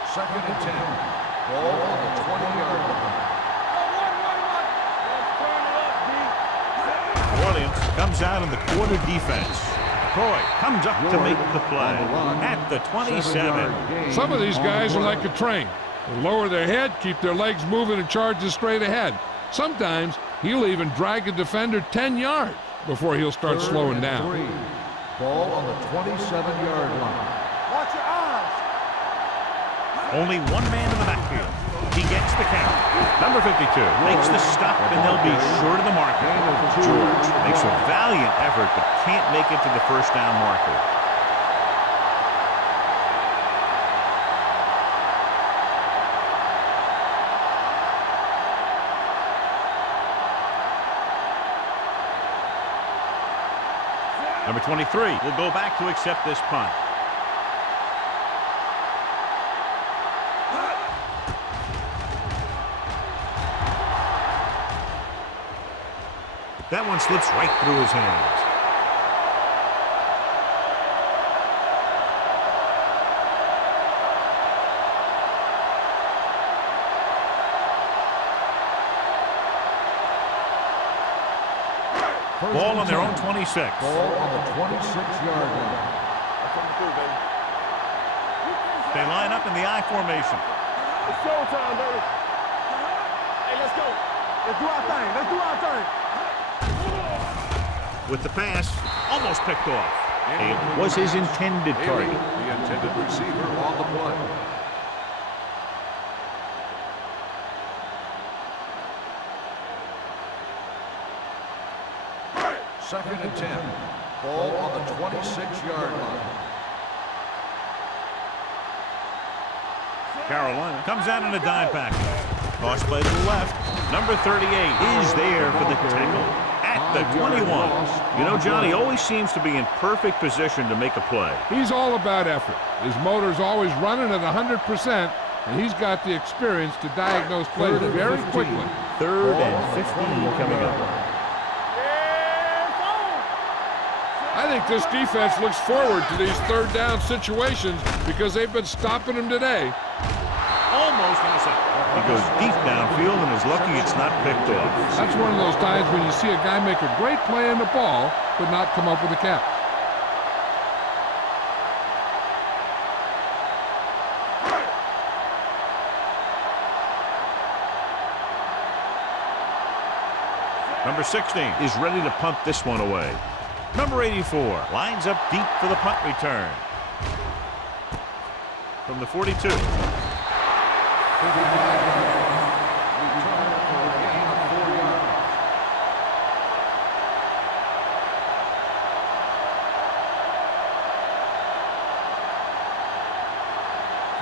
Second and 10. Ball on the 20-yard line. Williams comes out in the quarter defense. Croy comes up to make the play at the 27. Some of these guys are like a train. They lower their head, keep their legs moving, and charge straight ahead. Sometimes he'll even drag a defender 10 yards before he'll start slowing down. Ball on the 27-yard line. Watch your eyes. Only one man in the backfield. He gets the count. Number 52 makes the stop, and they'll be short of the marker. George makes a valiant effort, but can't make it to the first down marker. Number 23 will go back to accept this punt. That one slips right through his hands. Ball on their own 26. Ball on the 26-yard line. They line up in the I formation. It's showtime, baby. Hey, let's go. Let's do our thing. Let's do our thing. With the pass, almost picked off. It was his intended target. The intended receiver on the play. Second and 10. Ball on the 26-yard line. Carolina comes out in a dime package. Toss play to the left. Number 38 is there for the tackle at the 21. You know, Johnny always seems to be in perfect position to make a play. He's all about effort. His motor's always running at 100%, and he's got the experience to diagnose plays very quickly. 3rd and 15 coming up. I think this defense looks forward to these third down situations because they've been stopping them today. Almost intercepted. He goes deep downfield and is lucky it's not picked off. That's one of those times when you see a guy make a great play on the ball but not come up with a catch. Number 16 is ready to punt this one away. Number 84 lines up deep for the punt return. From the 42.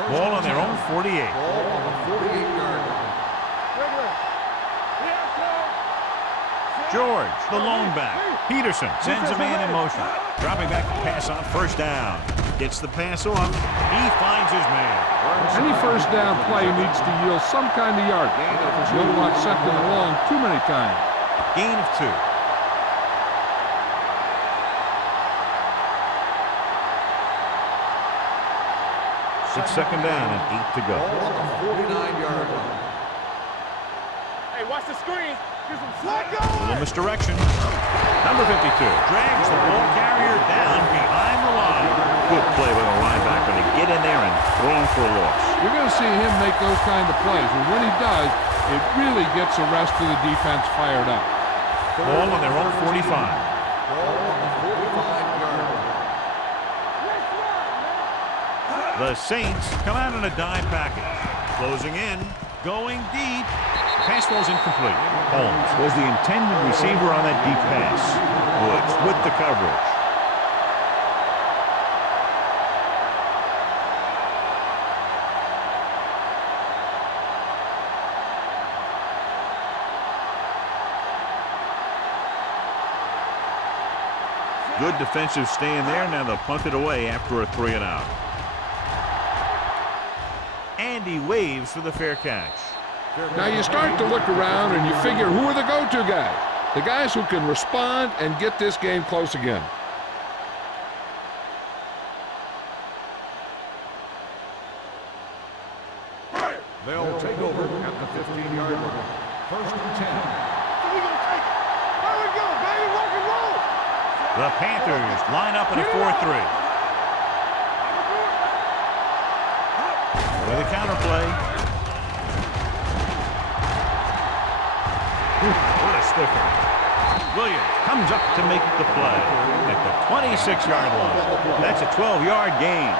Ball on their own 48. Ball on the 48-yard line. George, the lone back. Peterson sends a man in motion. Dropping back to pass on first down. Gets the pass off. He finds his man. Any first down play needs to yield some kind of yard. You don't want second and long too many times. Gain of 2. It's second down and 8 to go. Ball on the 49-yard line. Hey, watch the screen. Get some slack A little misdirection. Number 52 drags the ball carrier down behind the line. Good play by the linebacker to get in there and throw him for a loss. You're going to see him make those kind of plays, and when he does, it really gets the rest of the defense fired up. Ball on their own 45. Ball on the 45-yard line. The Saints come out in a dime package. Closing in, going deep. Pass ball's incomplete. Holmes was the intended receiver on that deep pass. Woods with the coverage. Good defensive stand there. Now they'll punt it away after a 3-and-out. Andy waves for the fair catch. Now you start to look around and you figure, who are the go-to guys? The guys who can respond and get this game close again. They'll take over at the 15-yard line. First and 10. We gonna take it. There we go, baby. Rock and roll. The Panthers line up in a 4-3. With a counter play. What a stiffer. Williams comes up to make the play at the 26-yard line. That's a 12-yard gain.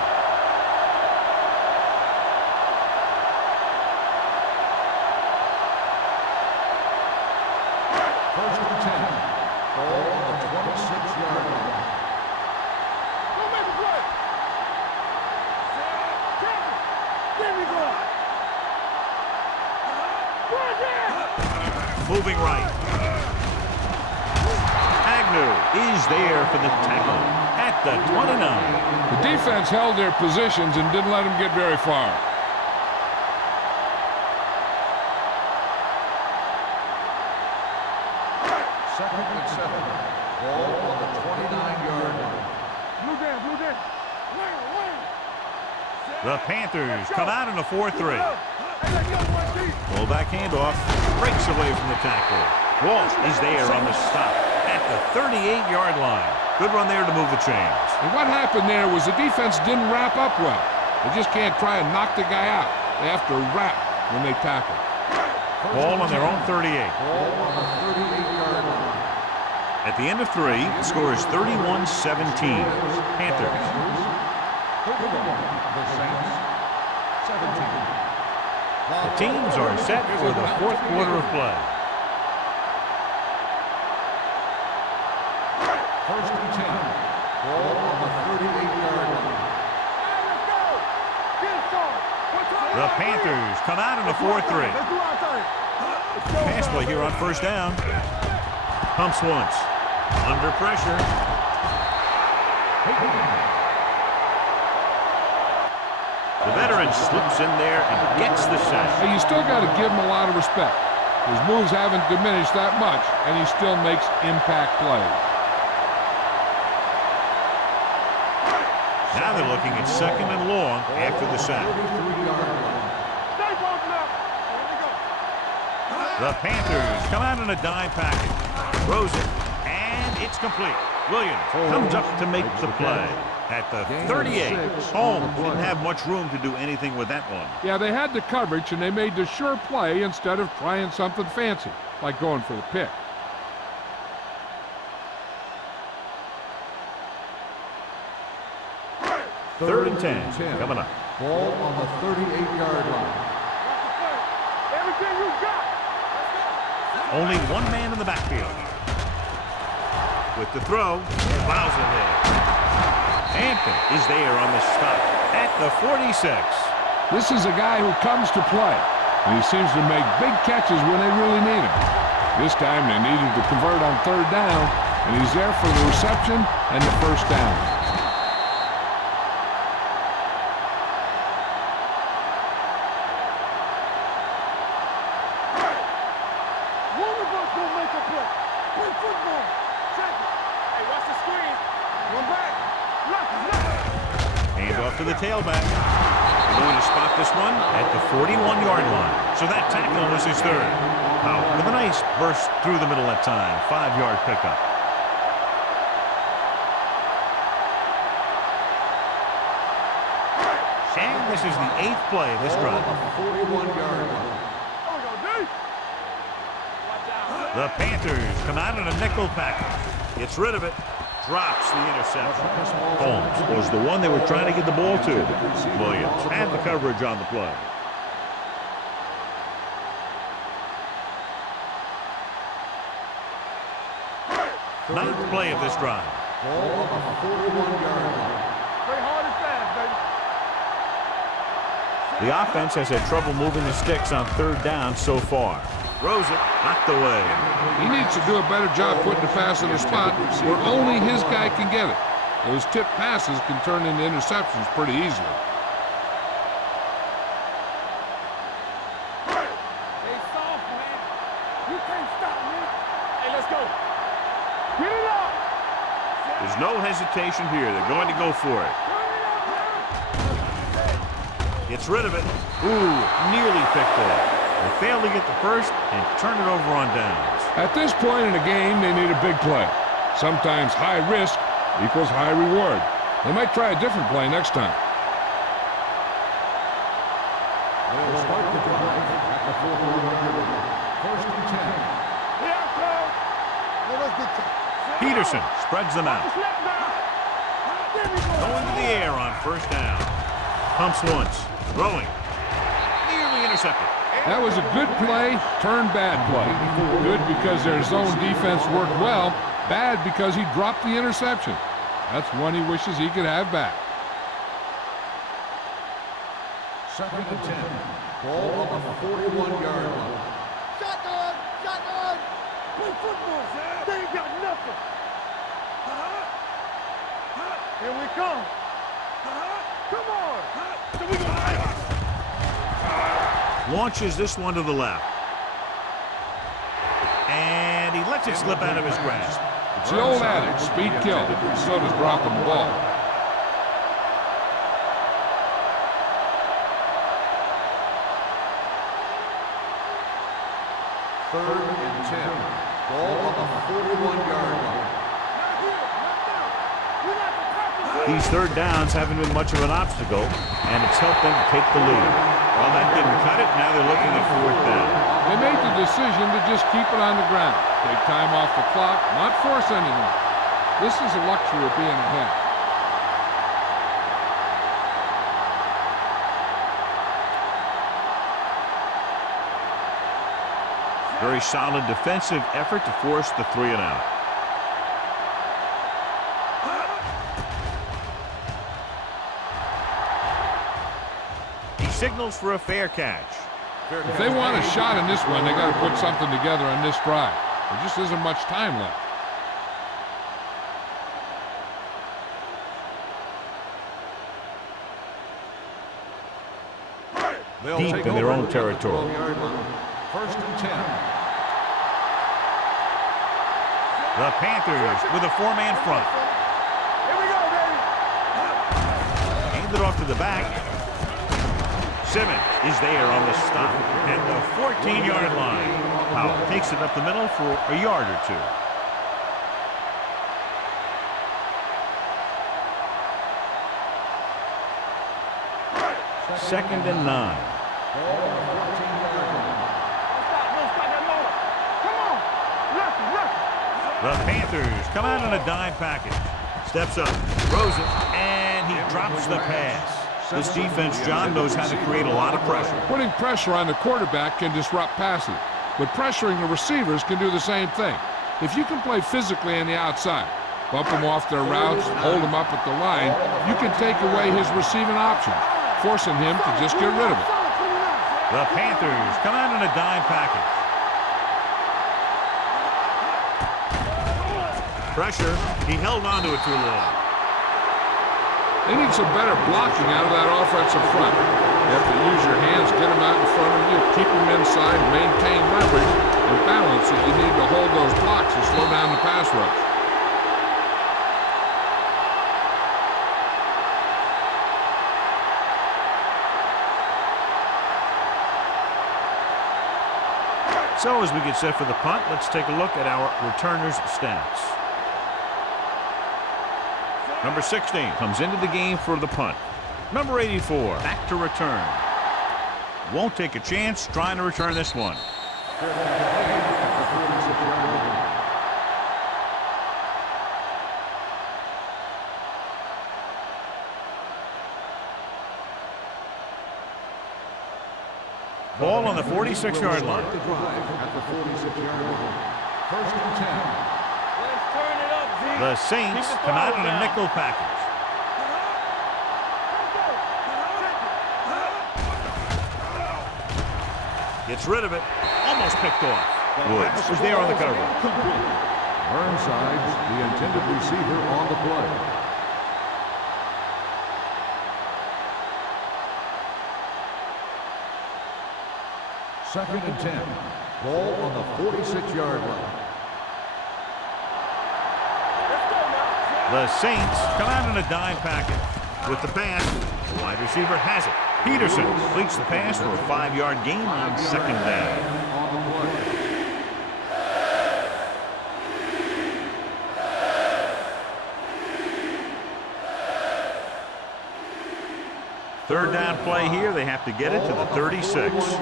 First and 10. Ball on the 26-yard line. Don't make a play. There we go. Moving right. Agnew is there for the tackle at the 29. The defense held their positions and didn't let them get very far. Second and The Panthers come out in a 4-3. Hey, let's go, 1-3. Fullback handoff. Breaks away from the tackle. Walsh is there on the stop at the 38-yard line. Good run there to move the chains. And what happened there was the defense didn't wrap up well. They just can't try and knock the guy out. They have to wrap when they tackle. Ball on their own 38. Ball on the 38-yard line. At the end of 3, the score is 31-17. Panthers. The Saints, 17. The teams are set for the fourth quarter of play. First and 10. Ball on the 38-yard line. Hey, let's go. Get it started. The Panthers come out in a 4-3. Let's do our thing. Pass play here on first down. Pumps once. Under pressure. The veteran slips in there and gets the sack. Hey, you still got to give him a lot of respect. His moves haven't diminished that much, and he still makes impact plays. Now they're looking at second and long after the sack. Stay broken up. Here we go. The Panthers come out in a dime package. Throws it, and it's complete. Williams comes up to make the play. At the 38, Holmes didn't have much room to do anything with that one. Yeah, they had the coverage, and they made the sure play instead of trying something fancy, like going for the pick. Third and 10 coming up. Ball on the 38-yard line. Everything you got. Only one man in the backfield. With the throw, plows it there. Hampton is there on the stop at the 46. This is a guy who comes to play, and he seems to make big catches when they really need him. This time they needed to convert on third down, and he's there for the reception and the first down. One of us gonna make a play. Play football. Check it. Hey, watch the screen. One back. Lock it, lock it. Hand off to the tailback. They're going to spot this one at the 41-yard line. So that tackle was his third. Powell with a nice burst through the middle that time. 5-yard pickup. And this is the 8th play of this drive. 41-yard line. There we go, D. The Panthers come out in a nickel package. Gets rid of it. Drops the interception. Holmes was the one they were trying to get the ball to. Williams had the coverage on the play. Ninth play of this drive. Ball on the 41-yard line. Play hard and fast, baby. The offense has had trouble moving the sticks on third down so far. Throws it, knocked away. He needs to do a better job putting the pass in a spot where only his guy can get it. Those tip passes can turn into interceptions pretty easily. Stay soft, man. You can't stop me. Hey, let's go. Get it up. There's no hesitation here. They're going to go for it. Gets rid of it. Ooh, nearly picked off. They failed to get the first and turn it over on downs. At this point in the game, they need a big play. Sometimes high risk equals high reward. They might try a different play next time. They'll start the drive at the 41-yard line. First and 10. Here I come. Let us get to Peterson spreads them out. snap now. There we go. Going to the air on first down. Pumps once. Throwing. Nearly intercepted. That was a good play, turned bad play. Good because their zone defense worked well. Bad because he dropped the interception. That's one he wishes he could have back. Second and 10. Ball on the 41-yard line. Shotgun. Shotgun. Play football. They ain't got nothing. Here we come. Come on. So we gonna Launches this one to the left. And he lets it slip out of his grasp. It's the old adage, speed kills. So does dropping the ball. 3rd and 10. Ball on the 41-yard line. These third downs haven't been much of an obstacle, and it's helped them take the lead. Well, that didn't cut it. Now they're looking at 4th down. They made the decision to just keep it on the ground. Take time off the clock, not force anything. This is a luxury of being ahead. Very solid defensive effort to force the 3 and out. He signals for a fair catch. If they want a shot in this one, they got to put something together on this drive. There just isn't much time left. Deep in their own territory. 1st and 10. The Panthers with a 4-man front. Here we go, baby. Hand it off to the back. Simmons is there on the stop at the 14-yard line. Powell takes it up the middle for a yard or 2. Second and 9. The Panthers come out on a dime package. Steps up, throws it, and he drops the pass. This defense, John, knows how to create a lot of pressure. Putting pressure on the quarterback can disrupt passing, but pressuring the receivers can do the same thing. If you can play physically on the outside, bump them off their routes, hold them up at the line, you can take away his receiving options, forcing him to just get rid of it. The Panthers come out on a dime package. Pressure. He held on to it too long. They need some better blocking out of that offensive front. You have to use your hands, get them out in front of you, keep them inside, maintain leverage, and balance if you need to hold those blocks and slow down the pass rush. So as we get set for the punt, let's take a look at our returners' stats. Number 16 comes into the game for the punt. Number 84 back to return. Won't take a chance trying to return this one. Ball on the 46-yard line. At the 46-yard line. 1st and 10. Let's turn it up, Z. The Saints come out in a nickel package. Gets rid of it. Almost picked off. Woods was there on the cover. Burnside's the intended receiver on the play. Second and 10. Ball on the 46-yard line. The Saints come out in a dime package. With the pass, the wide receiver has it. Peterson completes the pass for a 5-yard gain on 2nd down. On the play. Third down play here. They have to get it to the 36. Watch your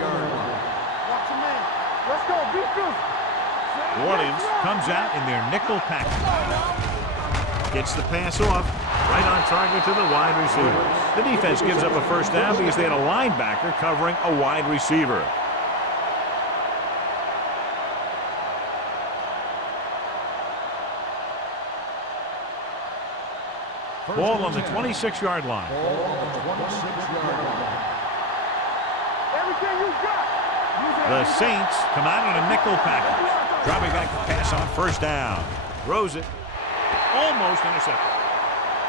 man. Let's go, defense. New Orleans comes out in their nickel package. Gets the pass off. Right on target to the wide receiver. The defense gives up a 1st down because they had a linebacker covering a wide receiver. Ball on the 26-yard line. Ball on the 26-yard line. Everything you got. The Saints come out in a nickel package. Dropping back to pass on 1st down. Throws it. Almost intercepted.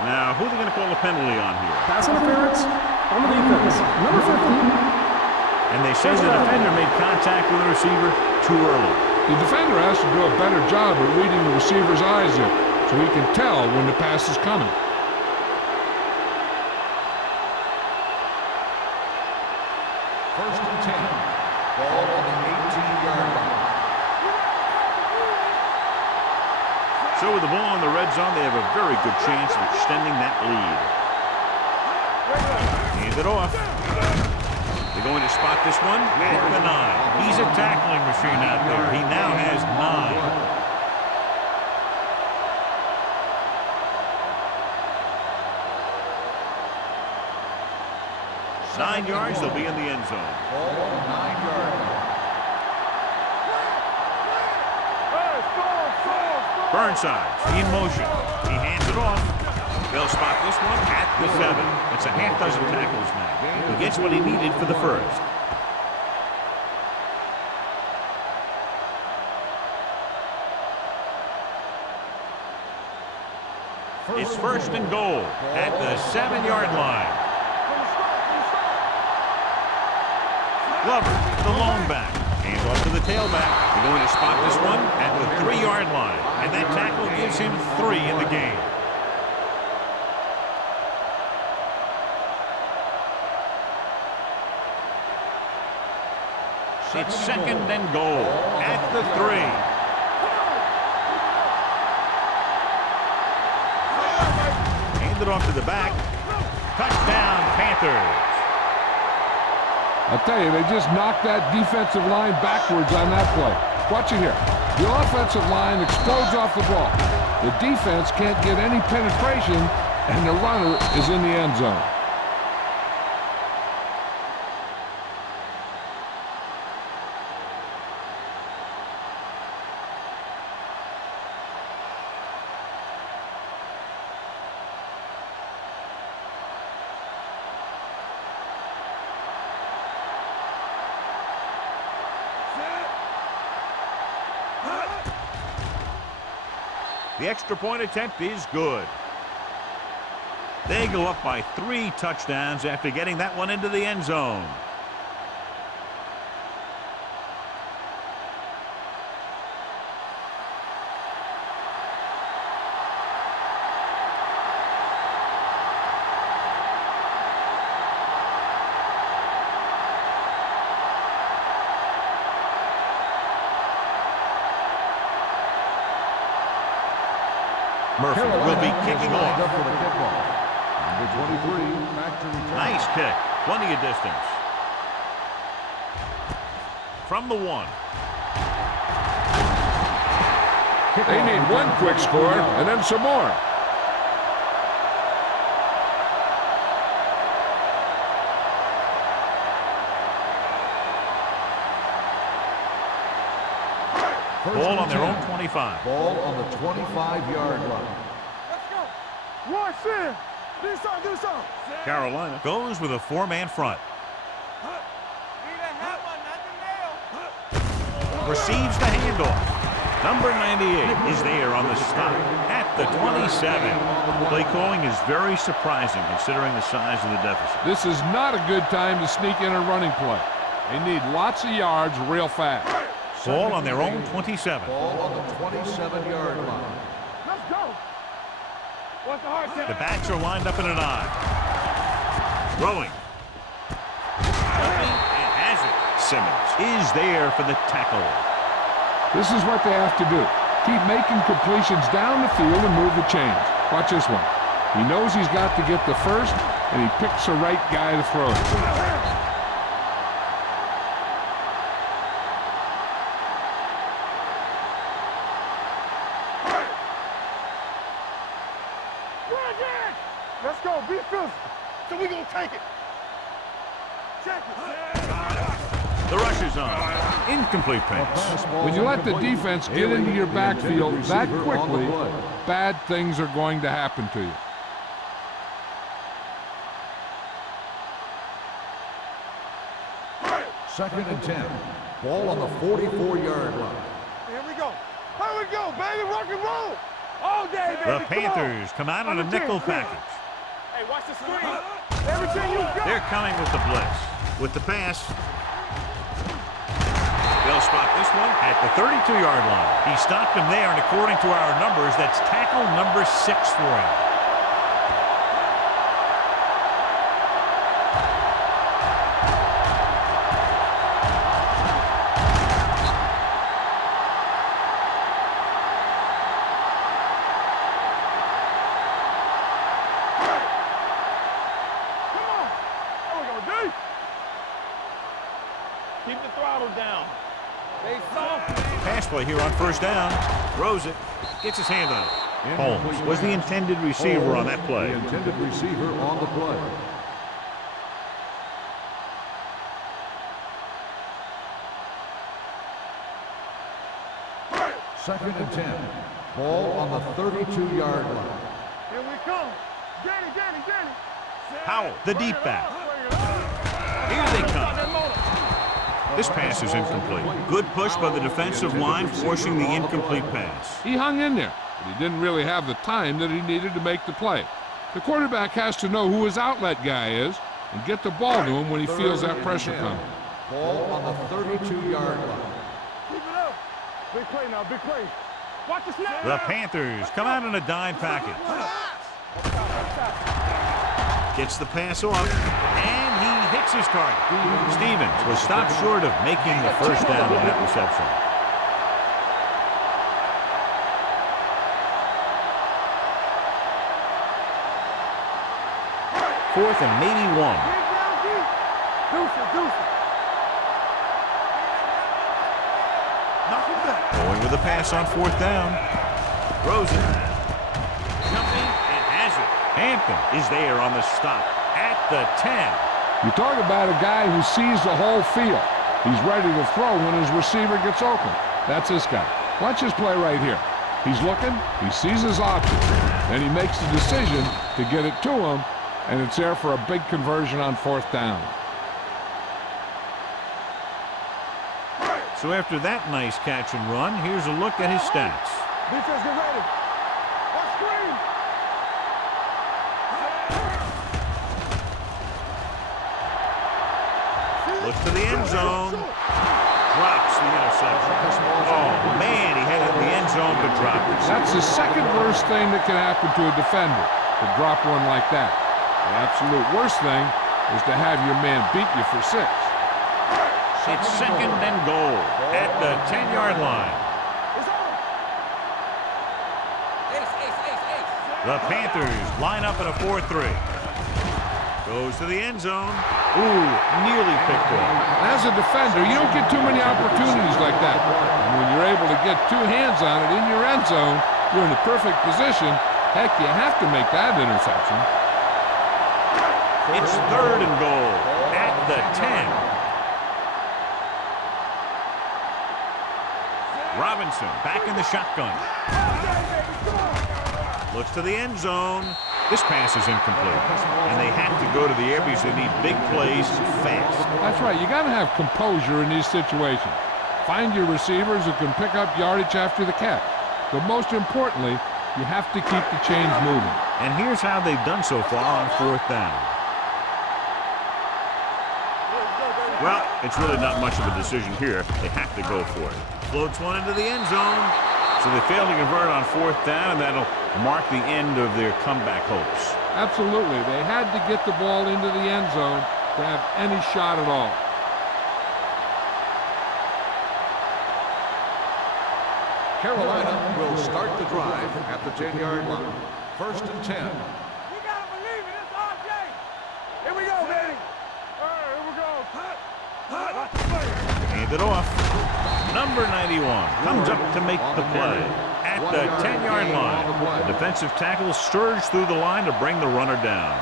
Now, who are they going to call a penalty on here? Pass interference on the defense. Number 15. And they say the defender made contact with the receiver too early. The defender has to do a better job of reading the receiver's eyes there, so he can tell when the pass is coming. First and 10. Ball on the 18-yard line. So with the ball in the red zone, they have a very good chance of extending that lead. Hand it off. They're going to spot this one at the 9. He's a tackling machine out there. He now has 9. 9 yards, they'll be in the end zone. Ball on the 9-yard line. Burnside in motion. He hands it off. They'll spot this one at the 7. That's a half dozen tackles now. He gets what he needed for the first. It's first and goal at the 7-yard line. Glover, the lone back. Hands off to the tailback. They're going to spot this one at the 3-yard line. And that tackle gives him 3 in the game. It's second and goal at the 3. Hand it off to the back. Touchdown, Panthers. I'll tell you, they just knocked that defensive line backwards on that play. Watch it here. The offensive line explodes off the ball. The defense can't get any penetration, and the runner is in the end zone. The extra point attempt is good. They go up by 3 touchdowns after getting that one into the end zone. Murphy will be kicking off. Up for the kickoff. Number 23, back to return. Nice kick. Plenty of distance. From the 1. They need one quick score and then some more. Ball on their own 25. Ball on the 25-yard line. Let's go. One, sit. Do something, do something. Carolina goes with a 4-man front. Receives the handoff. Number 98 is there on the stop at the 27. Play calling is very surprising considering the size of the deficit. This is not a good time to sneak in a running play. They need lots of yards real fast. Ball on their own 27. Ball on the 27-yard line. Let's go. What's the hard The backs are lined up in an I. Throwing. And has it. Simmons is there for the tackle. This is what they have to do. Keep making completions down the field and move the chains. Watch this one. He knows he's got to get the first, and he picks the right guy to throw it. Let's go. Be physical. So we gonna take it. Check it. The rush is on. Incomplete pass. When you let the defense get into your backfield that quickly, bad things are going to happen to you. Second and 10. Ball on the 44-yard line. Here we go. Here we go, baby. Rock and roll. All day, baby. The Panthers come out in a nickel package. Hey, watch the screen. Everything you got. They're coming with the blitz. With the pass. They'll spot this one at the 32-yard line. He stopped him there, and according to our numbers, that's tackle number 6 for him. Keep the throttle down. Stay soft. Pass play here on first down. Throws it. Gets his hand on it. Holmes was the intended receiver on that play. The intended receiver on the play. Second and 10. Ball on the 32-yard line. Here we come. Danny. Powell, the deep back. Here they come. This pass is incomplete. Good push by the defensive line, forcing the incomplete pass. He hung in there, but he didn't really have the time that he needed to make the play. The quarterback has to know who his outlet guy is and get the ball to him when he feels that pressure coming. Ball on the 32-yard line. Keep it up. Big play now, big play. Watch the snap. The Panthers come out in a dime package. Gets the pass off, and he hits his target. Stevens was stopped short of making the first down on that reception. Fourth and maybe one. Deuce it. Knock him back. Going with the pass on fourth down. Throws it. Jumping and has it. Hampton is there on the stop at the 10. You talk about a guy who sees the whole field. He's ready to throw when his receiver gets open. That's this guy. Watch his play right here. He's looking, he sees his option, and he makes the decision to get it to him, and it's there for a big conversion on fourth down. So after that nice catch and run, here's a look at his stats. Defense, get ready. Watch screen. Looks to the end zone. Drops the interception. Oh, man, he headed the end zone but dropped it. That's the second worst thing that can happen to a defender, to drop one like that. The absolute worst thing is to have your man beat you for 6. It's second and goal at the 10-yard line. The Panthers line up in a 4-3. Goes to the end zone. Ooh, nearly picked off. As a defender, you don't get too many opportunities like that. And when you're able to get 2 hands on it in your end zone, you're in a perfect position. Heck, you have to make that interception. It's third and goal at the 10. Robinson back in the shotgun. Looks to the end zone. This pass is incomplete. And they have to go to the air because they need big plays fast. That's right. You got to have composure in these situations. Find your receivers who can pick up yardage after the catch. But most importantly, you have to keep the chains moving. And here's how they've done so far on fourth down. Well, it's really not much of a decision here. They have to go for it. Floats one into the end zone. So they fail to convert on fourth down, and that'll mark the end of their comeback hopes. Absolutely. They had to get the ball into the end zone to have any shot at all. Carolina will start the drive at the 10-yard line. First and 10. You gotta believe it. It's RJ. Here we go, baby. All right, here we go. Watch the play. Hand it off. Number 91 comes up to make the play at the 10-yard line. The defensive tackle surged through the line to bring the runner down.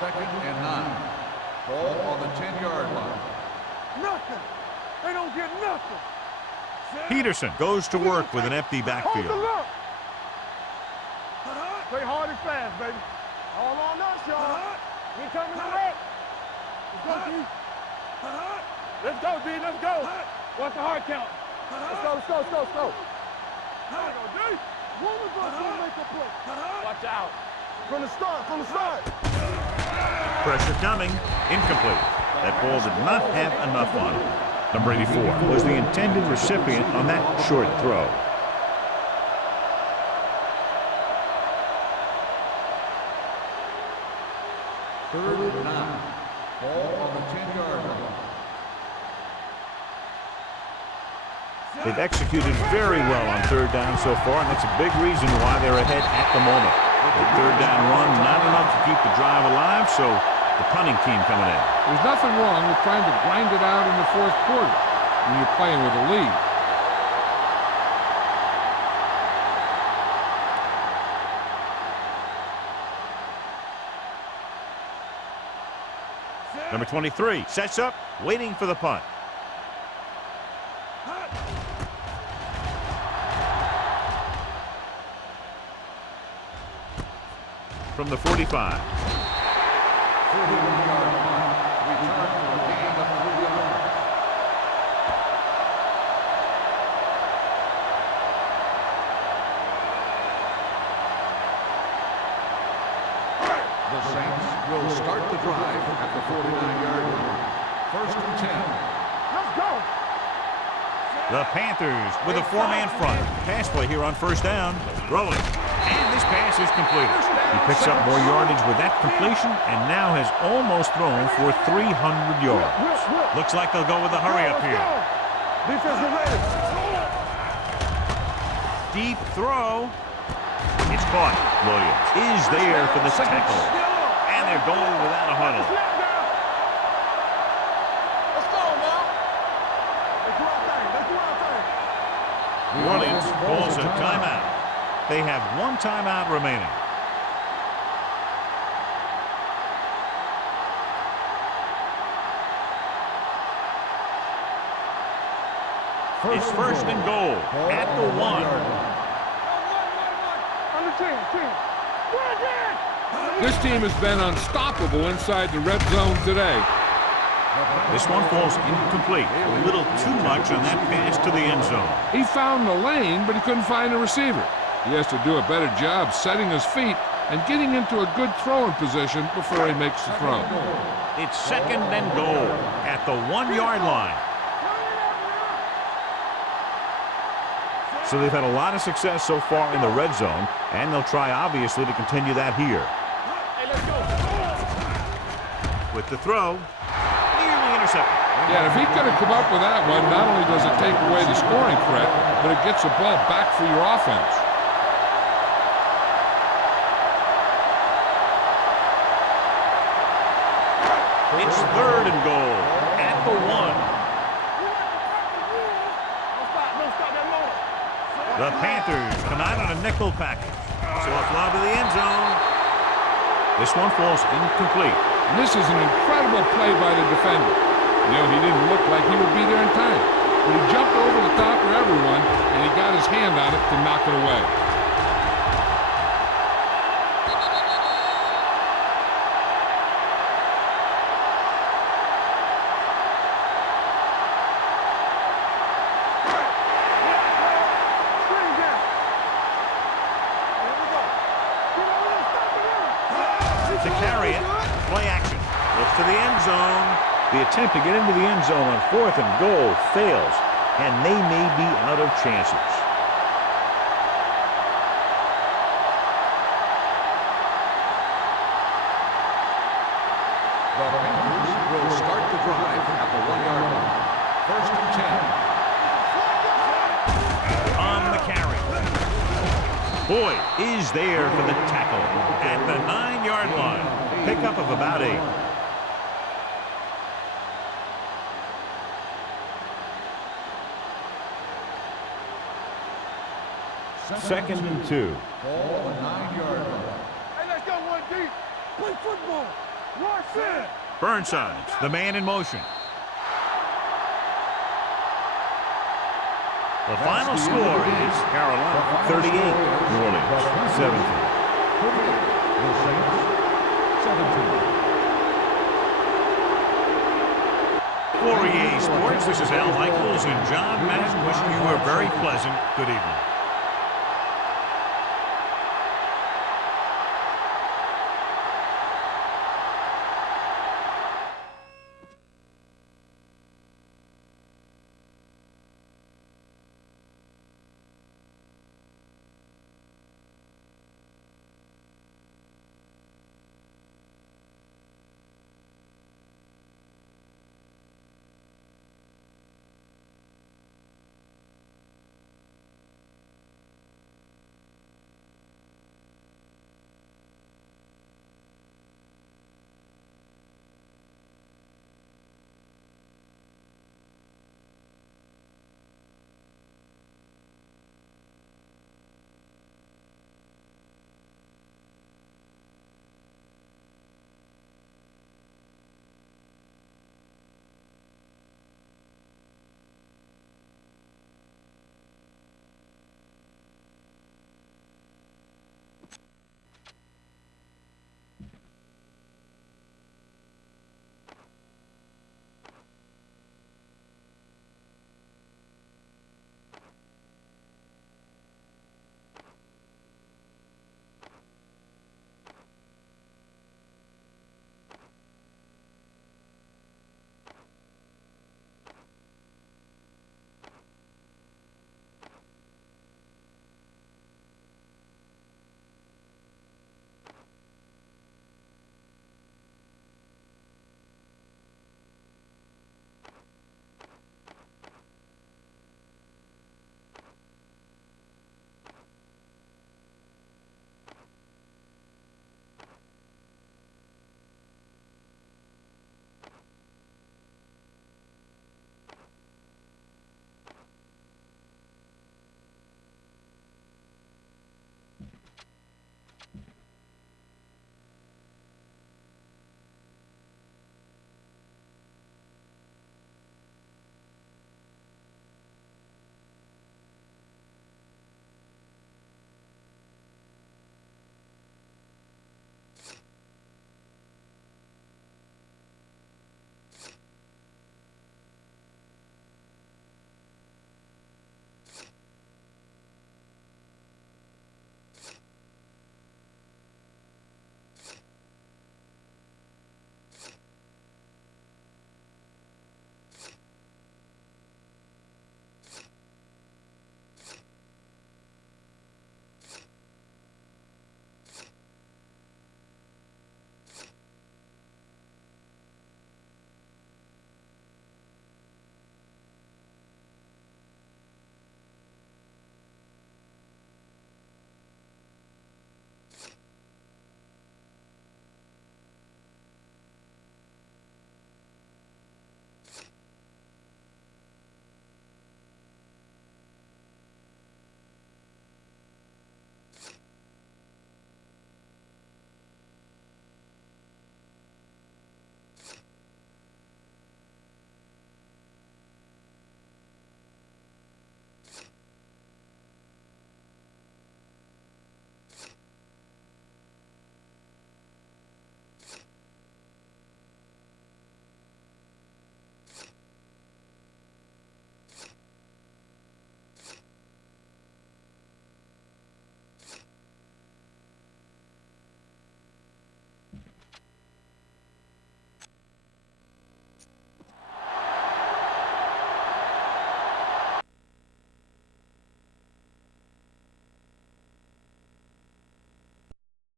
Second and 9. Ball on the 10-yard line. Nothing. They don't get nothing. Peterson goes to work with an empty Hold the backfield. look. Play hard and fast, baby. All on us, y'all. We coming direct. Let's go, D. Let's go, D. Let's go. What's the hard count? Let's go. There we go, D. One of us will make a play. Watch out. From the start. Pressure coming. Incomplete. That ball did not have enough on it. Number 84 was the intended recipient on that short throw. Third and 9. Ball on the 10-yard line. They've executed very well on third down so far, and that's a big reason why they're ahead at the moment. The third down run, not enough to keep the drive alive, so the punting team coming in. There's nothing wrong with trying to grind it out in the fourth quarter when you're playing with a lead. Number 23 sets up, waiting for the punt. From the 45. 41-yard punt. Return for a gain of 3 yards. The Saints will start the drive at the 49-yard line. 1st and 10. Let's go. The Panthers with a 4-man front. Pass play here on 1st down. Throwing. And this pass is completed. He picks up more yardage with that completion and now has almost thrown for 300 yards. Looks like they'll go with a hurry up here. Defense, get ready. Deep throw. It's caught. Williams is there for the tackle. And they're going without a huddle. Let's go now. Let's do our thing. Let's do our thing. New Orleans calls a timeout. They have 1 timeout remaining. It's 1st and goal at the 1. Under 10. This team has been unstoppable inside the red zone today. This one falls incomplete. A little too much on that pass to the end zone. He found the lane, but he couldn't find a receiver. He has to do a better job setting his feet and getting into a good throwing position before he makes the throw. It's 2nd and goal at the 1-yard line. So they've had a lot of success so far in the red zone, and they'll try, obviously, to continue that here. With the throw, nearly intercepted. Yeah, if he could have come up with that one, not only does it take away the scoring threat, but it gets the ball back for your offense. It's 3rd and goal at the 1. The Panthers come out on a nickel package. So a fly to the end zone. This one falls incomplete. And this is an incredible play by the defender. You know, he didn't look like he would be there in time, but he jumped over the top of everyone, and he got his hand on it to knock it away. To carry it, play action. Looks to the end zone. The attempt to get into the end zone on 4th and goal fails, and they may be out of chances. The Panthers will start the drive at the 1-yard line. 1st and 10. On the carry. Boyd is there for the tackle at the 9-yard line. Pickup of about 8. Second and 2. Ball on the 9-yard line. Hey, let's go 1 deep. Play football. Watch it. Burnside's the man in motion. The final score is Carolina 38, New Orleans 17. 38. The Saints 17. For EA Sports, this is Al Michaels and John Madden wishing you a very pleasant good evening.